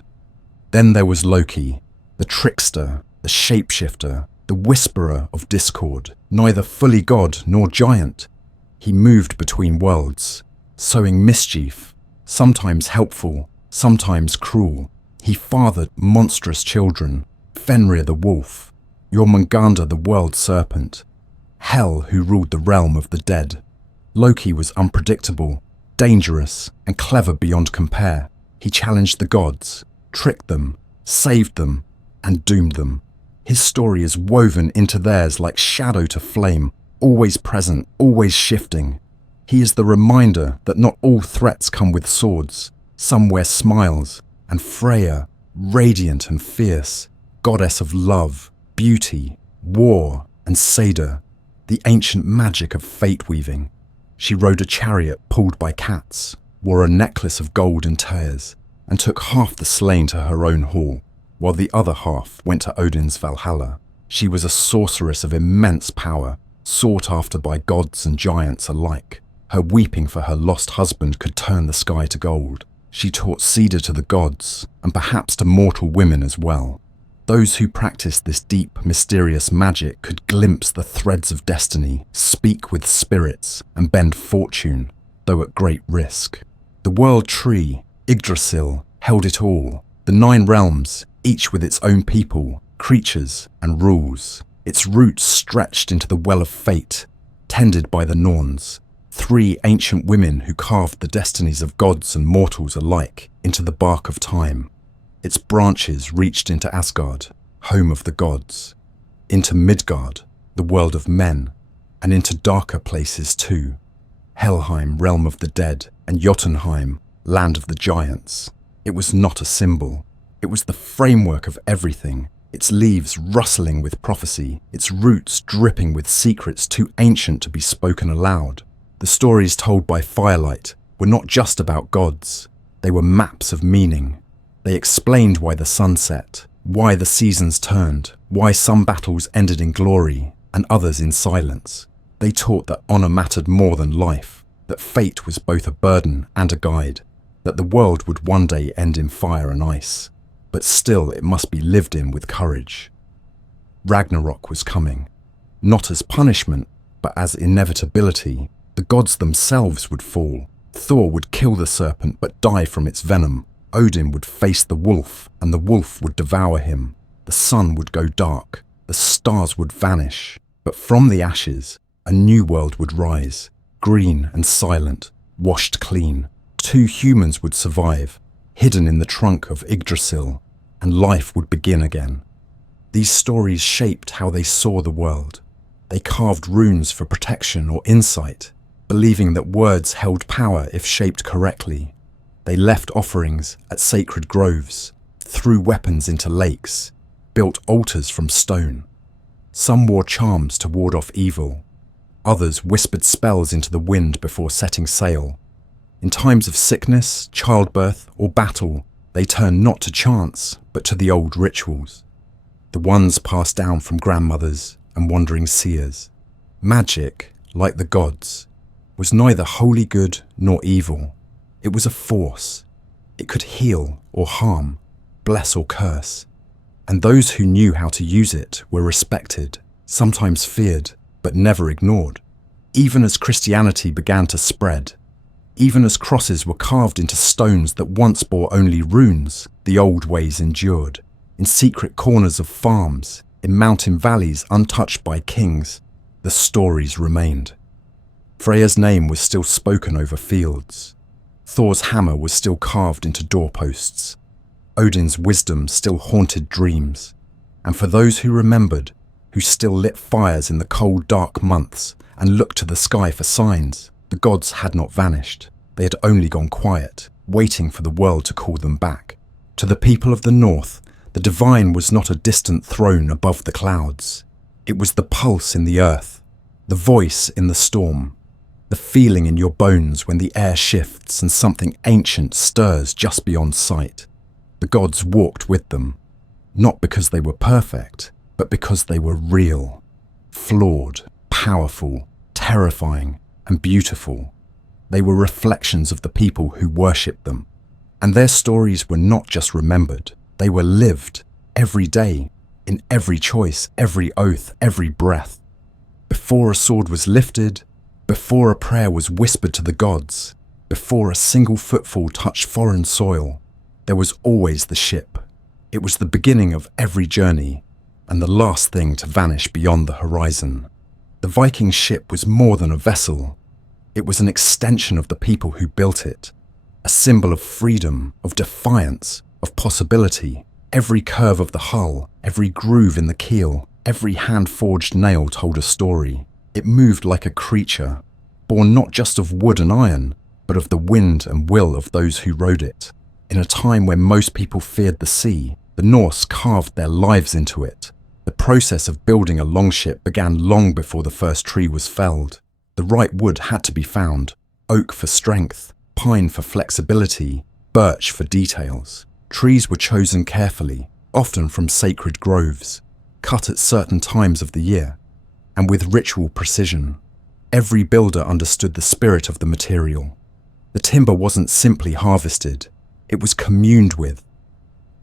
Then there was Loki, the trickster, the shapeshifter, the whisperer of discord, neither fully god nor giant. He moved between worlds, sowing mischief, sometimes helpful, sometimes cruel. He fathered monstrous children, Fenrir the wolf, Jormungandr the world serpent, Hel who ruled the realm of the dead. Loki was unpredictable, dangerous, and clever beyond compare. He challenged the gods, tricked them, saved them, and doomed them. His story is woven into theirs like shadow to flame, always present, always shifting. He is the reminder that not all threats come with swords. Some wear smiles, and Freya, radiant and fierce, goddess of love, beauty, war, and Seder, the ancient magic of fate weaving. She rode a chariot pulled by cats, wore a necklace of gold and tears, and took half the slain to her own hall, while the other half went to Odin's Valhalla. She was a sorceress of immense power, sought after by gods and giants alike. Her weeping for her lost husband could turn the sky to gold. She taught Cedar to the gods, and perhaps to mortal women as well. Those who practiced this deep, mysterious magic could glimpse the threads of destiny, speak with spirits, and bend fortune, though at great risk. The world tree, Yggdrasil, held it all. The 9 realms, each with its own people, creatures, and rules. Its roots stretched into the well of fate, tended by the Norns, 3 ancient women who carved the destinies of gods and mortals alike into the bark of time. Its branches reached into Asgard, home of the gods, into Midgard, the world of men, and into darker places too. Helheim, realm of the dead, and Jotunheim, land of the giants. It was not a symbol. It was the framework of everything, its leaves rustling with prophecy, its roots dripping with secrets too ancient to be spoken aloud. The stories told by firelight were not just about gods. They were maps of meaning. They explained why the sun set, why the seasons turned, why some battles ended in glory and others in silence. They taught that honor mattered more than life, that fate was both a burden and a guide, that the world would one day end in fire and ice, but still it must be lived in with courage. Ragnarok was coming, not as punishment, but as inevitability. The gods themselves would fall. Thor would kill the serpent but die from its venom. Odin would face the wolf, and the wolf would devour him. The sun would go dark, the stars would vanish, but from the ashes, a new world would rise, green and silent, washed clean. 2 humans would survive, hidden in the trunk of Yggdrasil, and life would begin again. These stories shaped how they saw the world. They carved runes for protection or insight, believing that words held power if shaped correctly. They left offerings at sacred groves, threw weapons into lakes, built altars from stone. Some wore charms to ward off evil. Others whispered spells into the wind before setting sail. In times of sickness, childbirth, or battle, they turned not to chance, but to the old rituals. The ones passed down from grandmothers and wandering seers. Magic, like the gods, was neither wholly good nor evil. It was a force. It could heal or harm, bless or curse. And those who knew how to use it were respected, sometimes feared, but never ignored. Even as Christianity began to spread, even as crosses were carved into stones that once bore only runes, the old ways endured. In secret corners of farms, in mountain valleys untouched by kings, the stories remained. Freya's name was still spoken over fields. Thor's hammer was still carved into doorposts. Odin's wisdom still haunted dreams. And for those who remembered, who still lit fires in the cold, dark months and looked to the sky for signs, the gods had not vanished. They had only gone quiet, waiting for the world to call them back. To the people of the north, the divine was not a distant throne above the clouds. It was the pulse in the earth, the voice in the storm, the feeling in your bones when the air shifts and something ancient stirs just beyond sight. The gods walked with them, not because they were perfect, but because they were real, flawed, powerful, terrifying, and beautiful. They were reflections of the people who worshipped them. And their stories were not just remembered, they were lived every day, in every choice, every oath, every breath. Before a sword was lifted, before a prayer was whispered to the gods, before a single footfall touched foreign soil, there was always the ship. It was the beginning of every journey, and the last thing to vanish beyond the horizon. The Viking ship was more than a vessel. It was an extension of the people who built it, a symbol of freedom, of defiance, of possibility. Every curve of the hull, every groove in the keel, every hand-forged nail told a story. It moved like a creature, born not just of wood and iron, but of the wind and will of those who rode it. In a time when most people feared the sea, the Norse carved their lives into it. The process of building a longship began long before the first tree was felled. The right wood had to be found, oak for strength, pine for flexibility, birch for details. Trees were chosen carefully, often from sacred groves, cut at certain times of the year, and with ritual precision. Every builder understood the spirit of the material. The timber wasn't simply harvested, it was communed with.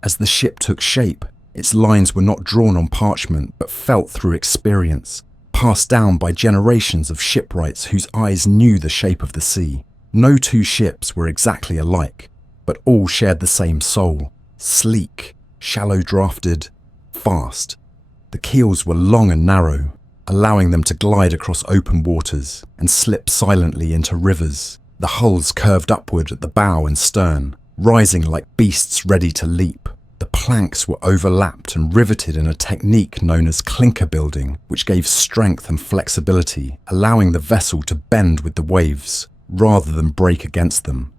As the ship took shape, its lines were not drawn on parchment but felt through experience, passed down by generations of shipwrights whose eyes knew the shape of the sea. No two ships were exactly alike, but all shared the same soul, sleek, shallow-drafted, fast. The keels were long and narrow, allowing them to glide across open waters and slip silently into rivers. The hulls curved upward at the bow and stern, rising like beasts ready to leap. The planks were overlapped and riveted in a technique known as clinker building, which gave strength and flexibility, allowing the vessel to bend with the waves, rather than break against them.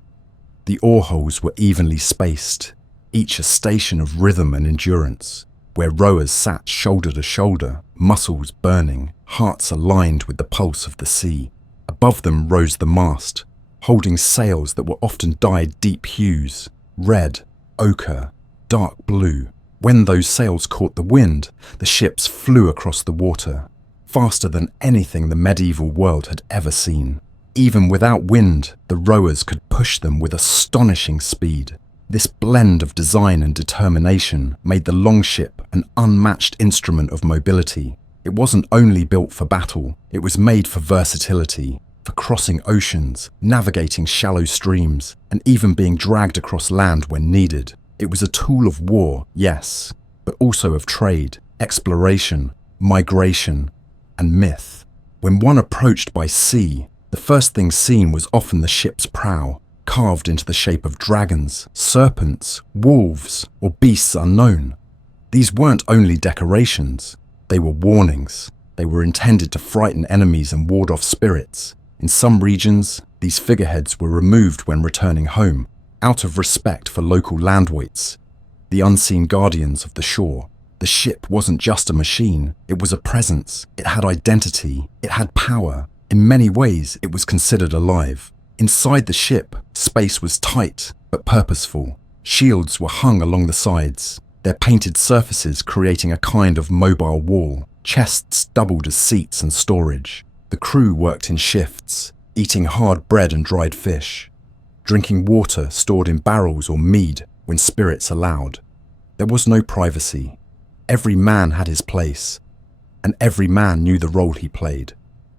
The oar holes were evenly spaced, each a station of rhythm and endurance, where rowers sat shoulder to shoulder, muscles burning, hearts aligned with the pulse of the sea. Above them rose the mast, holding sails that were often dyed deep hues, red, ochre, dark blue. When those sails caught the wind, the ships flew across the water, faster than anything the medieval world had ever seen. Even without wind, the rowers could push them with astonishing speed. This blend of design and determination made the longship an unmatched instrument of mobility. It wasn't only built for battle, it was made for versatility, for crossing oceans, navigating shallow streams, and even being dragged across land when needed. It was a tool of war, yes, but also of trade, exploration, migration, and myth. When one approached by sea, the first thing seen was often the ship's prow, carved into the shape of dragons, serpents, wolves, or beasts unknown. These weren't only decorations, they were warnings. They were intended to frighten enemies and ward off spirits. In some regions, these figureheads were removed when returning home, out of respect for local landwaits, the unseen guardians of the shore. The ship wasn't just a machine, it was a presence. It had identity, it had power, In many ways, it was considered alive. Inside the ship, space was tight but purposeful. Shields were hung along the sides, their painted surfaces creating a kind of mobile wall. Chests doubled as seats and storage. The crew worked in shifts, eating hard bread and dried fish, drinking water stored in barrels or mead when spirits allowed. There was no privacy. Every man had his place, and every man knew the role he played,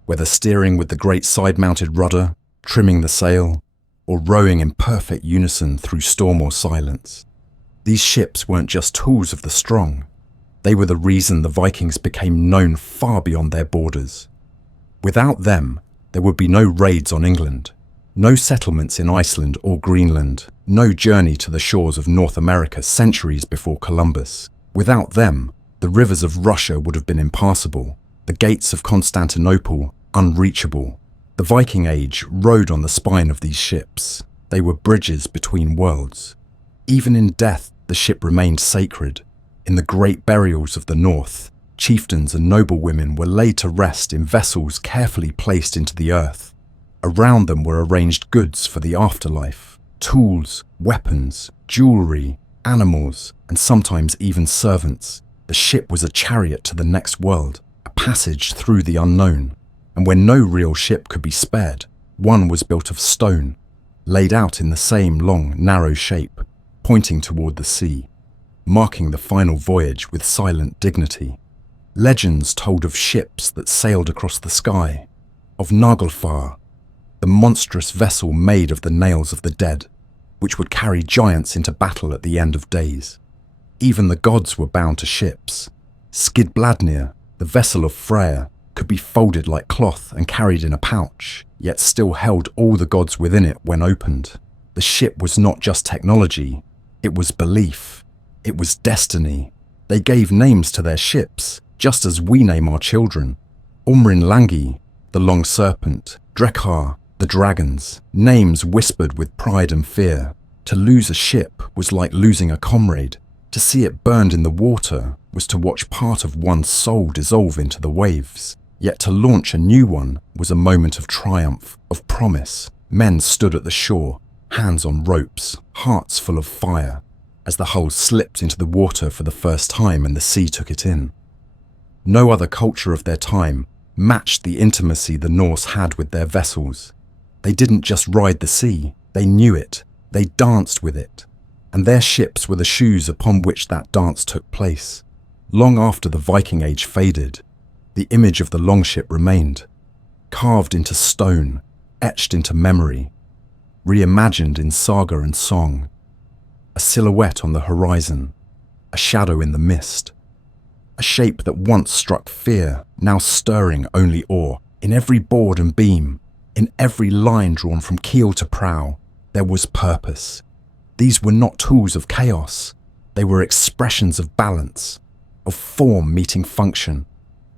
whether steering with the great side-mounted rudder, trimming the sail, or rowing in perfect unison through storm or silence. These ships weren't just tools of the strong. They were the reason the Vikings became known far beyond their borders. Without them, there would be no raids on England, no settlements in Iceland or Greenland, no journey to the shores of North America centuries before Columbus. Without them, the rivers of Russia would have been impassable, the gates of Constantinople unreachable. The Viking Age rode on the spine of these ships. They were bridges between worlds. Even in death, the ship remained sacred. In the great burials of the North, chieftains and noblewomen were laid to rest in vessels carefully placed into the earth. Around them were arranged goods for the afterlife: tools, weapons, jewelry, animals, and sometimes even servants. The ship was a chariot to the next world, a passage through the unknown. And when no real ship could be spared, one was built of stone, laid out in the same long, narrow shape, pointing toward the sea, marking the final voyage with silent dignity. Legends told of ships that sailed across the sky, of Naglfar, the monstrous vessel made of the nails of the dead, which would carry giants into battle at the end of days. Even the gods were bound to ships. Skidbladnir, the vessel of Freyr, could be folded like cloth and carried in a pouch, yet still held all the gods within it when opened. The ship was not just technology, it was belief, it was destiny. They gave names to their ships, just as we name our children. Umrin Langi, the long serpent, Drekar, the dragons, names whispered with pride and fear. To lose a ship was like losing a comrade. To see it burned in the water was to watch part of one's soul dissolve into the waves. Yet to launch a new one was a moment of triumph, of promise. Men stood at the shore, hands on ropes, hearts full of fire, as the hull slipped into the water for the first time and the sea took it in. No other culture of their time matched the intimacy the Norse had with their vessels. They didn't just ride the sea, they knew it, they danced with it, and their ships were the shoes upon which that dance took place. Long after the Viking Age faded, the image of the longship remained, carved into stone, etched into memory, reimagined in saga and song. A silhouette on the horizon, a shadow in the mist, a shape that once struck fear, now stirring only awe. In every board and beam, in every line drawn from keel to prow, there was purpose. These were not tools of chaos, they were expressions of balance, of form meeting function,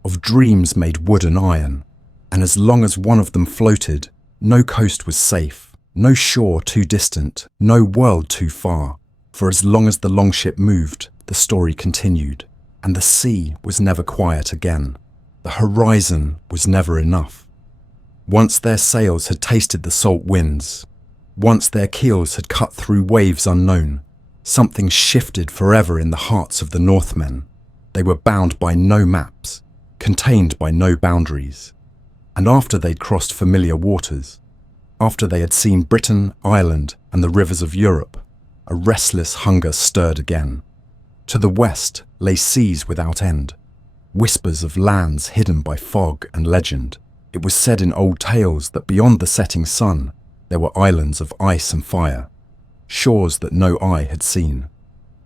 of dreams made wood and iron. And as long as one of them floated, no coast was safe, no shore too distant, no world too far. For as long as the longship moved, the story continued, and the sea was never quiet again. The horizon was never enough. Once their sails had tasted the salt winds, once their keels had cut through waves unknown, something shifted forever in the hearts of the Northmen. They were bound by no maps, contained by no boundaries. And after they'd crossed familiar waters, after they had seen Britain, Ireland, and the rivers of Europe, a restless hunger stirred again. To the west lay seas without end, whispers of lands hidden by fog and legend. It was said in old tales that beyond the setting sun, there were islands of ice and fire, shores that no eye had seen,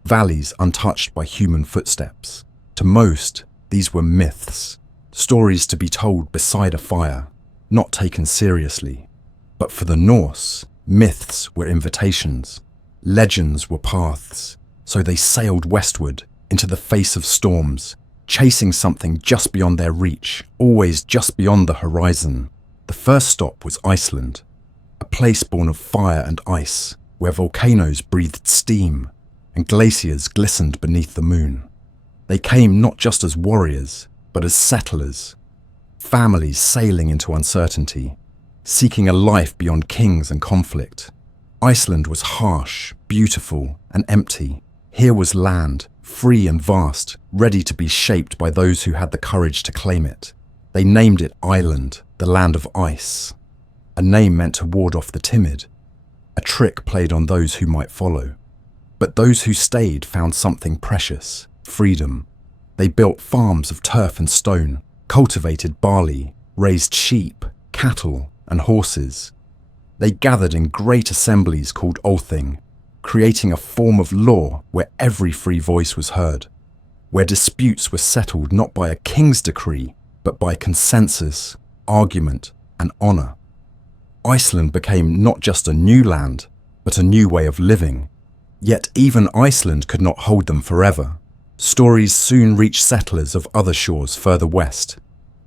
valleys untouched by human footsteps. To most, these were myths, stories to be told beside a fire, not taken seriously. But for the Norse, myths were invitations, legends were paths. So they sailed westward into the face of storms, chasing something just beyond their reach, always just beyond the horizon. The first stop was Iceland, a place born of fire and ice, where volcanoes breathed steam and glaciers glistened beneath the moon. They came not just as warriors, but as settlers, families sailing into uncertainty, seeking a life beyond kings and conflict. Iceland was harsh, beautiful, and empty. Here was land, free and vast, ready to be shaped by those who had the courage to claim it. They named it Ireland, the land of ice. A name meant to ward off the timid, a trick played on those who might follow. But those who stayed found something precious: freedom. They built farms of turf and stone, cultivated barley, raised sheep, cattle, and horses. They gathered in great assemblies called Althing, creating a form of law where every free voice was heard, where disputes were settled not by a king's decree, but by consensus, argument, and honour. Iceland became not just a new land, but a new way of living. Yet even Iceland could not hold them forever. Stories soon reached settlers of other shores further west,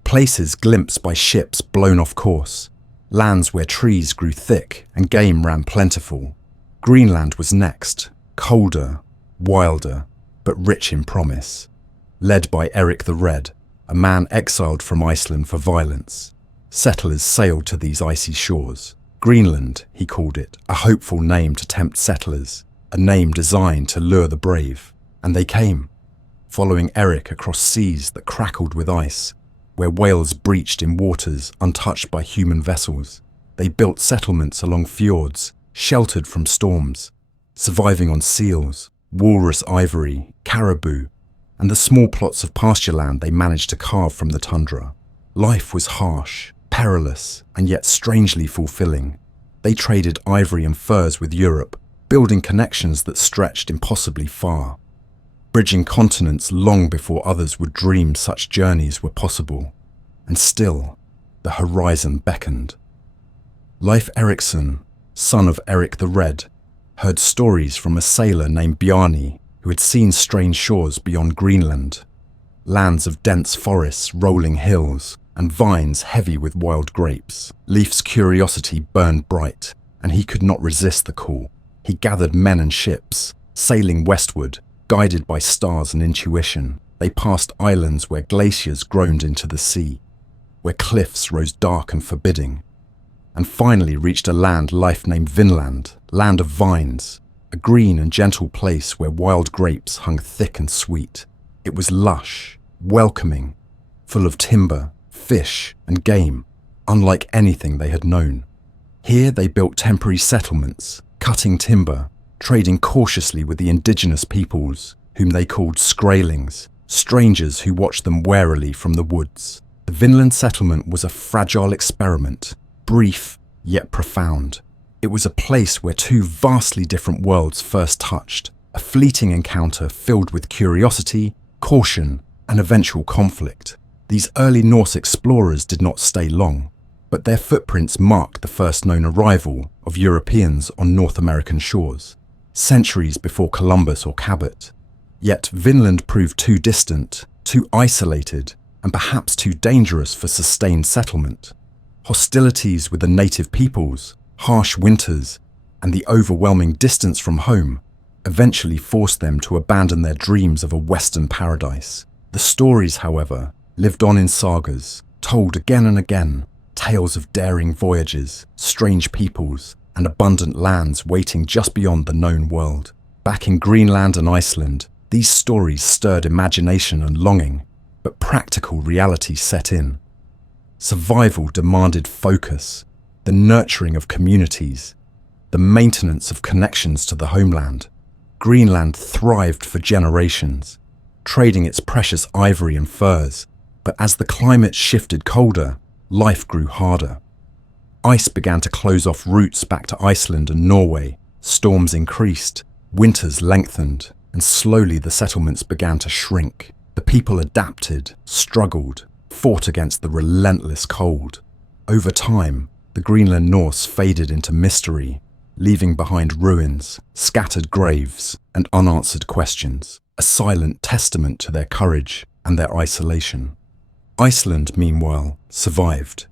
places glimpsed by ships blown off course, lands where trees grew thick and game ran plentiful. Greenland was next, colder, wilder, but rich in promise. Led by Eric the Red, a man exiled from Iceland for violence, settlers sailed to these icy shores. Greenland, he called it, a hopeful name to tempt settlers, a name designed to lure the brave. And they came, following Eric across seas that crackled with ice, where whales breached in waters untouched by human vessels. They built settlements along fjords, sheltered from storms, surviving on seals, walrus ivory, caribou, and the small plots of pasture land they managed to carve from the tundra. Life was harsh, perilous, and yet strangely fulfilling. They traded ivory and furs with Europe, building connections that stretched impossibly far, bridging continents long before others would dream such journeys were possible. And still, the horizon beckoned. Leif Erikson, son of Eric the Red, heard stories from a sailor named Bjarni who had seen strange shores beyond Greenland, lands of dense forests, rolling hills, and vines heavy with wild grapes. Leif's curiosity burned bright, and he could not resist the call. He gathered men and ships, sailing westward, guided by stars and intuition. They passed islands where glaciers groaned into the sea, where cliffs rose dark and forbidding, and finally reached a land Leif named Vinland, land of vines, a green and gentle place where wild grapes hung thick and sweet. It was lush, welcoming, full of timber, fish, and game, unlike anything they had known. Here they built temporary settlements, cutting timber, trading cautiously with the indigenous peoples, whom they called Skraelings, strangers who watched them warily from the woods. The Vinland settlement was a fragile experiment, brief yet profound. It was a place where two vastly different worlds first touched, a fleeting encounter filled with curiosity, caution, and eventual conflict. These early Norse explorers did not stay long, but their footprints marked the first known arrival of Europeans on North American shores, centuries before Columbus or Cabot. Yet Vinland proved too distant, too isolated, and perhaps too dangerous for sustained settlement. Hostilities with the native peoples, harsh winters, and the overwhelming distance from home eventually forced them to abandon their dreams of a Western paradise. The stories, however, lived on in sagas, told again and again, tales of daring voyages, strange peoples, and abundant lands waiting just beyond the known world. Back in Greenland and Iceland, these stories stirred imagination and longing, but practical reality set in. Survival demanded focus, the nurturing of communities, the maintenance of connections to the homeland. Greenland thrived for generations, trading its precious ivory and furs, but as the climate shifted colder, life grew harder. Ice began to close off routes back to Iceland and Norway, storms increased, winters lengthened, and slowly the settlements began to shrink. The people adapted, struggled, fought against the relentless cold. Over time, the Greenland Norse faded into mystery, leaving behind ruins, scattered graves, and unanswered questions, a silent testament to their courage and their isolation. Iceland, meanwhile, survived.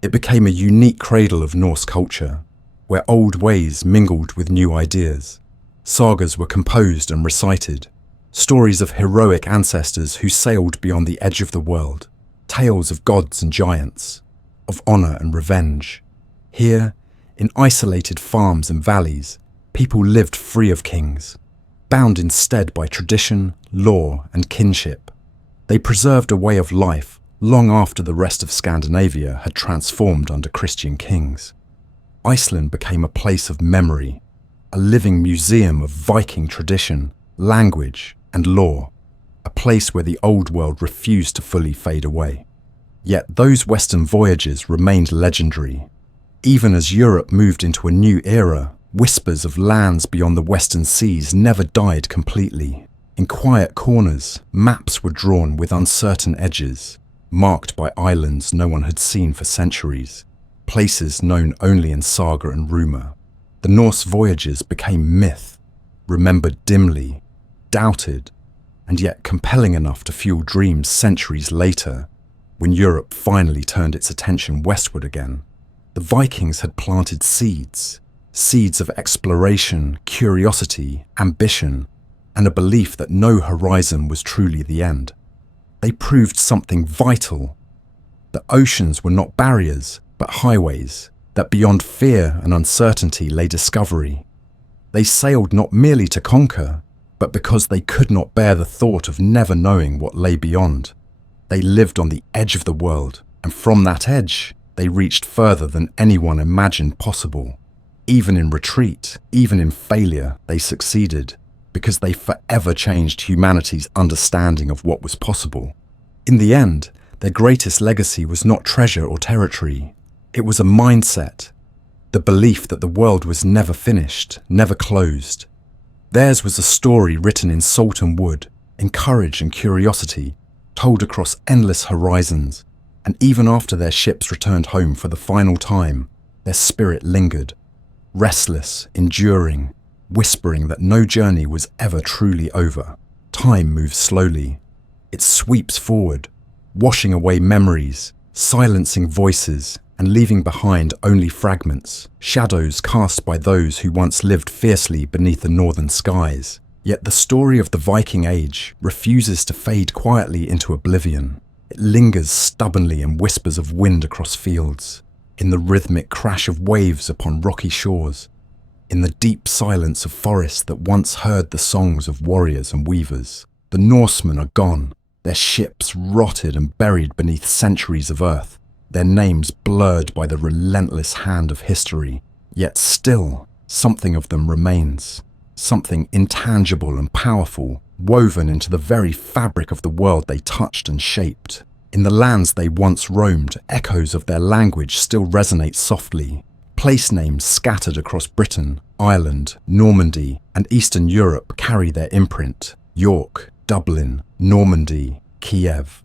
It became a unique cradle of Norse culture, where old ways mingled with new ideas. Sagas were composed and recited, stories of heroic ancestors who sailed beyond the edge of the world, tales of gods and giants, of honour and revenge. Here, in isolated farms and valleys, people lived free of kings, bound instead by tradition, law and kinship. They preserved a way of life long after the rest of Scandinavia had transformed under Christian kings. Iceland became a place of memory, a living museum of Viking tradition, language and law, a place where the old world refused to fully fade away. Yet those Western voyages remained legendary. Even as Europe moved into a new era, whispers of lands beyond the Western seas never died completely. In quiet corners, maps were drawn with uncertain edges, marked by islands no one had seen for centuries, places known only in saga and rumour. The Norse voyages became myth, remembered dimly, doubted, and yet compelling enough to fuel dreams centuries later, when Europe finally turned its attention westward again. The Vikings had planted seeds of exploration, curiosity, ambition, and a belief that no horizon was truly the end. They proved something vital, that oceans were not barriers, but highways, that beyond fear and uncertainty lay discovery. They sailed not merely to conquer, but because they could not bear the thought of never knowing what lay beyond. They lived on the edge of the world, and from that edge, they reached further than anyone imagined possible. Even in retreat, even in failure, they succeeded, because they forever changed humanity's understanding of what was possible. In the end, their greatest legacy was not treasure or territory. It was a mindset, the belief that the world was never finished, never closed. Theirs was a story written in salt and wood, in courage and curiosity, told across endless horizons, and even after their ships returned home for the final time, their spirit lingered, restless, enduring, whispering that no journey was ever truly over. Time moves slowly. It sweeps forward, washing away memories, silencing voices, and leaving behind only fragments, shadows cast by those who once lived fiercely beneath the northern skies. Yet the story of the Viking Age refuses to fade quietly into oblivion. It lingers stubbornly in whispers of wind across fields, in the rhythmic crash of waves upon rocky shores, in the deep silence of forests that once heard the songs of warriors and weavers. The Norsemen are gone, their ships rotted and buried beneath centuries of earth, their names blurred by the relentless hand of history. Yet still, something of them remains, something intangible and powerful, woven into the very fabric of the world they touched and shaped. In the lands they once roamed, echoes of their language still resonate softly. Place names scattered across Britain, Ireland, Normandy, and Eastern Europe carry their imprint. York, Dublin, Normandy, Kiev.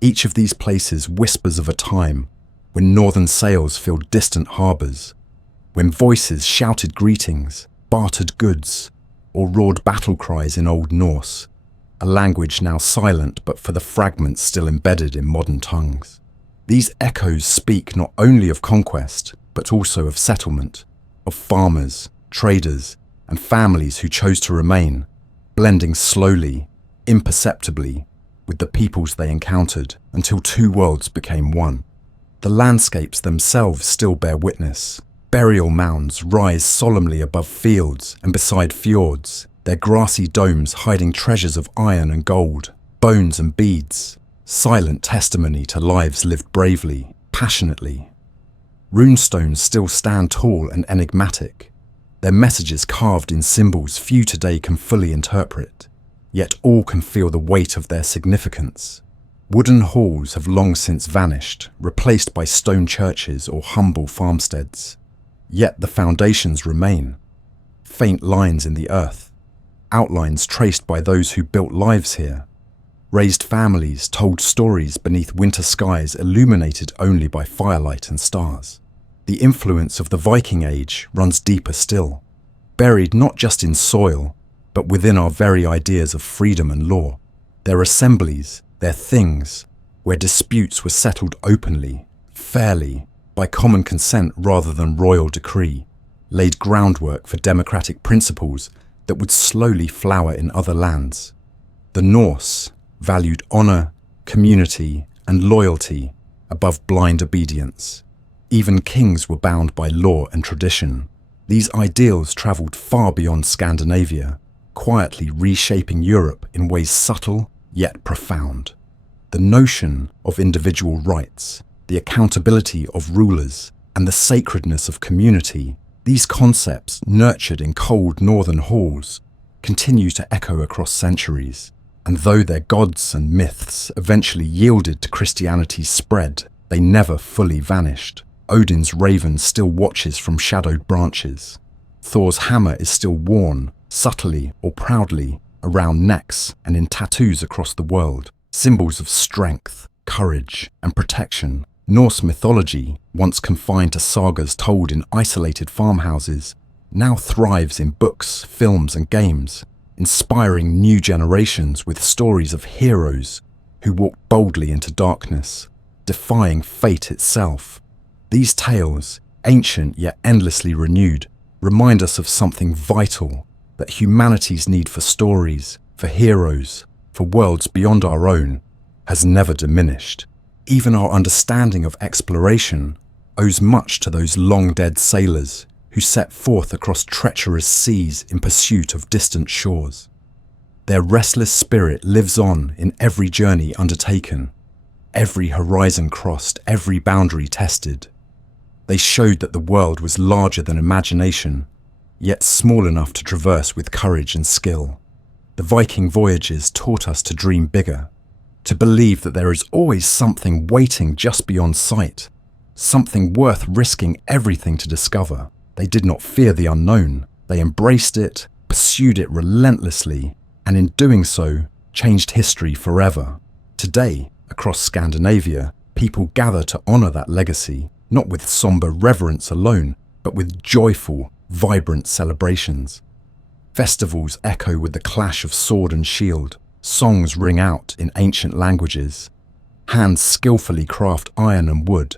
Each of these places whispers of a time when northern sails filled distant harbours, when voices shouted greetings, bartered goods, or roared battle cries in Old Norse, a language now silent but for the fragments still embedded in modern tongues. These echoes speak not only of conquest, but also of settlement, of farmers, traders, and families who chose to remain, blending slowly, imperceptibly, with the peoples they encountered until two worlds became one. The landscapes themselves still bear witness. Burial mounds rise solemnly above fields and beside fjords, their grassy domes hiding treasures of iron and gold, bones and beads, silent testimony to lives lived bravely, passionately. Runestones still stand tall and enigmatic, their messages carved in symbols few today can fully interpret, yet all can feel the weight of their significance. Wooden halls have long since vanished, replaced by stone churches or humble farmsteads. Yet the foundations remain, faint lines in the earth, outlines traced by those who built lives here. Raised families told stories beneath winter skies illuminated only by firelight and stars. The influence of the Viking Age runs deeper still, buried not just in soil, but within our very ideas of freedom and law. Their assemblies, their things, where disputes were settled openly, fairly, by common consent rather than royal decree, laid groundwork for democratic principles that would slowly flower in other lands. The Norse valued honour, community, and loyalty above blind obedience. Even kings were bound by law and tradition. These ideals travelled far beyond Scandinavia, quietly reshaping Europe in ways subtle yet profound. The notion of individual rights, the accountability of rulers, and the sacredness of community, these concepts, nurtured in cold northern halls, continue to echo across centuries. And though their gods and myths eventually yielded to Christianity's spread, they never fully vanished. Odin's raven still watches from shadowed branches. Thor's hammer is still worn, subtly or proudly, around necks and in tattoos across the world, symbols of strength, courage, and protection. Norse mythology, once confined to sagas told in isolated farmhouses, now thrives in books, films, and games, inspiring new generations with stories of heroes who walked boldly into darkness, defying fate itself. These tales, ancient yet endlessly renewed, remind us of something vital, that humanity's need for stories, for heroes, for worlds beyond our own, has never diminished. Even our understanding of exploration owes much to those long-dead sailors who set forth across treacherous seas in pursuit of distant shores. Their restless spirit lives on in every journey undertaken, every horizon crossed, every boundary tested. They showed that the world was larger than imagination, yet small enough to traverse with courage and skill. The Viking voyages taught us to dream bigger, to believe that there is always something waiting just beyond sight, something worth risking everything to discover. They did not fear the unknown. They embraced it, pursued it relentlessly, and in doing so, changed history forever. Today, across Scandinavia, people gather to honour that legacy, not with sombre reverence alone, but with joyful, vibrant celebrations. Festivals echo with the clash of sword and shield. Songs ring out in ancient languages. Hands skillfully craft iron and wood,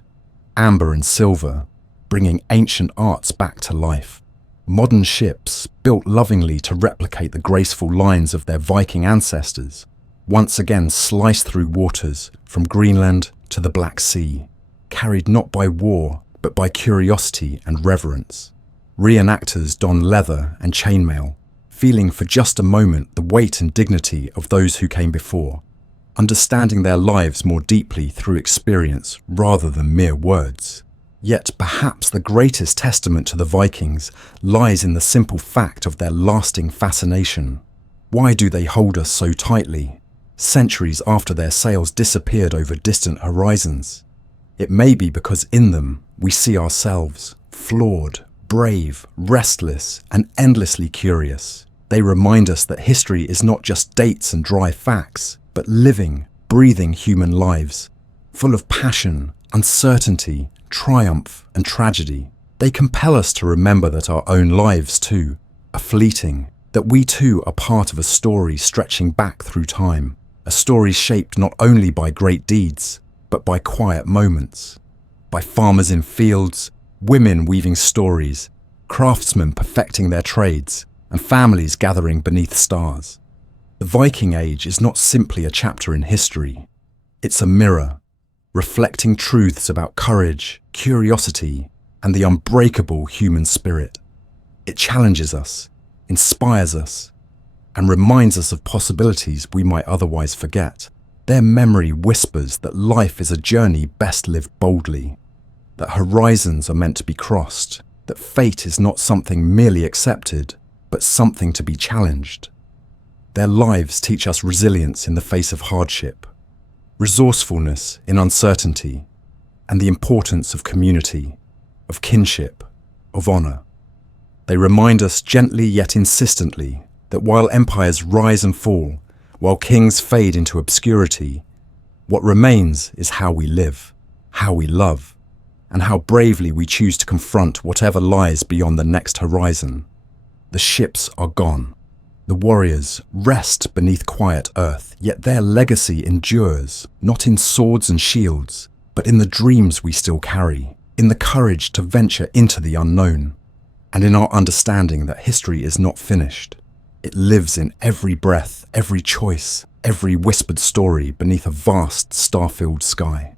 amber and silver, bringing ancient arts back to life. Modern ships, built lovingly to replicate the graceful lines of their Viking ancestors, once again slice through waters from Greenland to the Black Sea, carried not by war, but by curiosity and reverence. Reenactors don leather and chainmail, feeling for just a moment the weight and dignity of those who came before, understanding their lives more deeply through experience rather than mere words. Yet perhaps the greatest testament to the Vikings lies in the simple fact of their lasting fascination. Why do they hold us so tightly, centuries after their sails disappeared over distant horizons? It may be because in them we see ourselves, flawed, brave, restless, and endlessly curious. They remind us that history is not just dates and dry facts, but living, breathing human lives, full of passion, uncertainty, triumph, and tragedy. They compel us to remember that our own lives, too, are fleeting, that we too are part of a story stretching back through time, a story shaped not only by great deeds, but by quiet moments, by farmers in fields, women weaving stories, craftsmen perfecting their trades, and families gathering beneath stars. The Viking Age is not simply a chapter in history. It's a mirror, reflecting truths about courage, curiosity, and the unbreakable human spirit. It challenges us, inspires us, and reminds us of possibilities we might otherwise forget. Their memory whispers that life is a journey best lived boldly, that horizons are meant to be crossed, that fate is not something merely accepted, but something to be challenged. Their lives teach us resilience in the face of hardship, resourcefulness in uncertainty, and the importance of community, of kinship, of honour. They remind us gently yet insistently that while empires rise and fall, while kings fade into obscurity, what remains is how we live, how we love, and how bravely we choose to confront whatever lies beyond the next horizon. The ships are gone. The warriors rest beneath quiet earth, yet their legacy endures, not in swords and shields, but in the dreams we still carry, in the courage to venture into the unknown, and in our understanding that history is not finished. It lives in every breath, every choice, every whispered story beneath a vast star-filled sky.